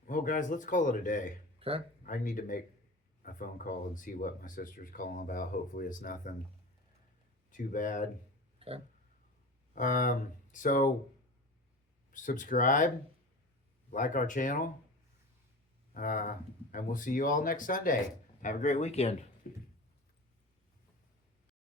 Well, guys, let's call it a day. Okay. I need to make a phone call and see what my sister's calling about. Hopefully, it's nothing too bad. Okay. So subscribe, like our channel, and we'll see you all next Sunday. Have a great weekend.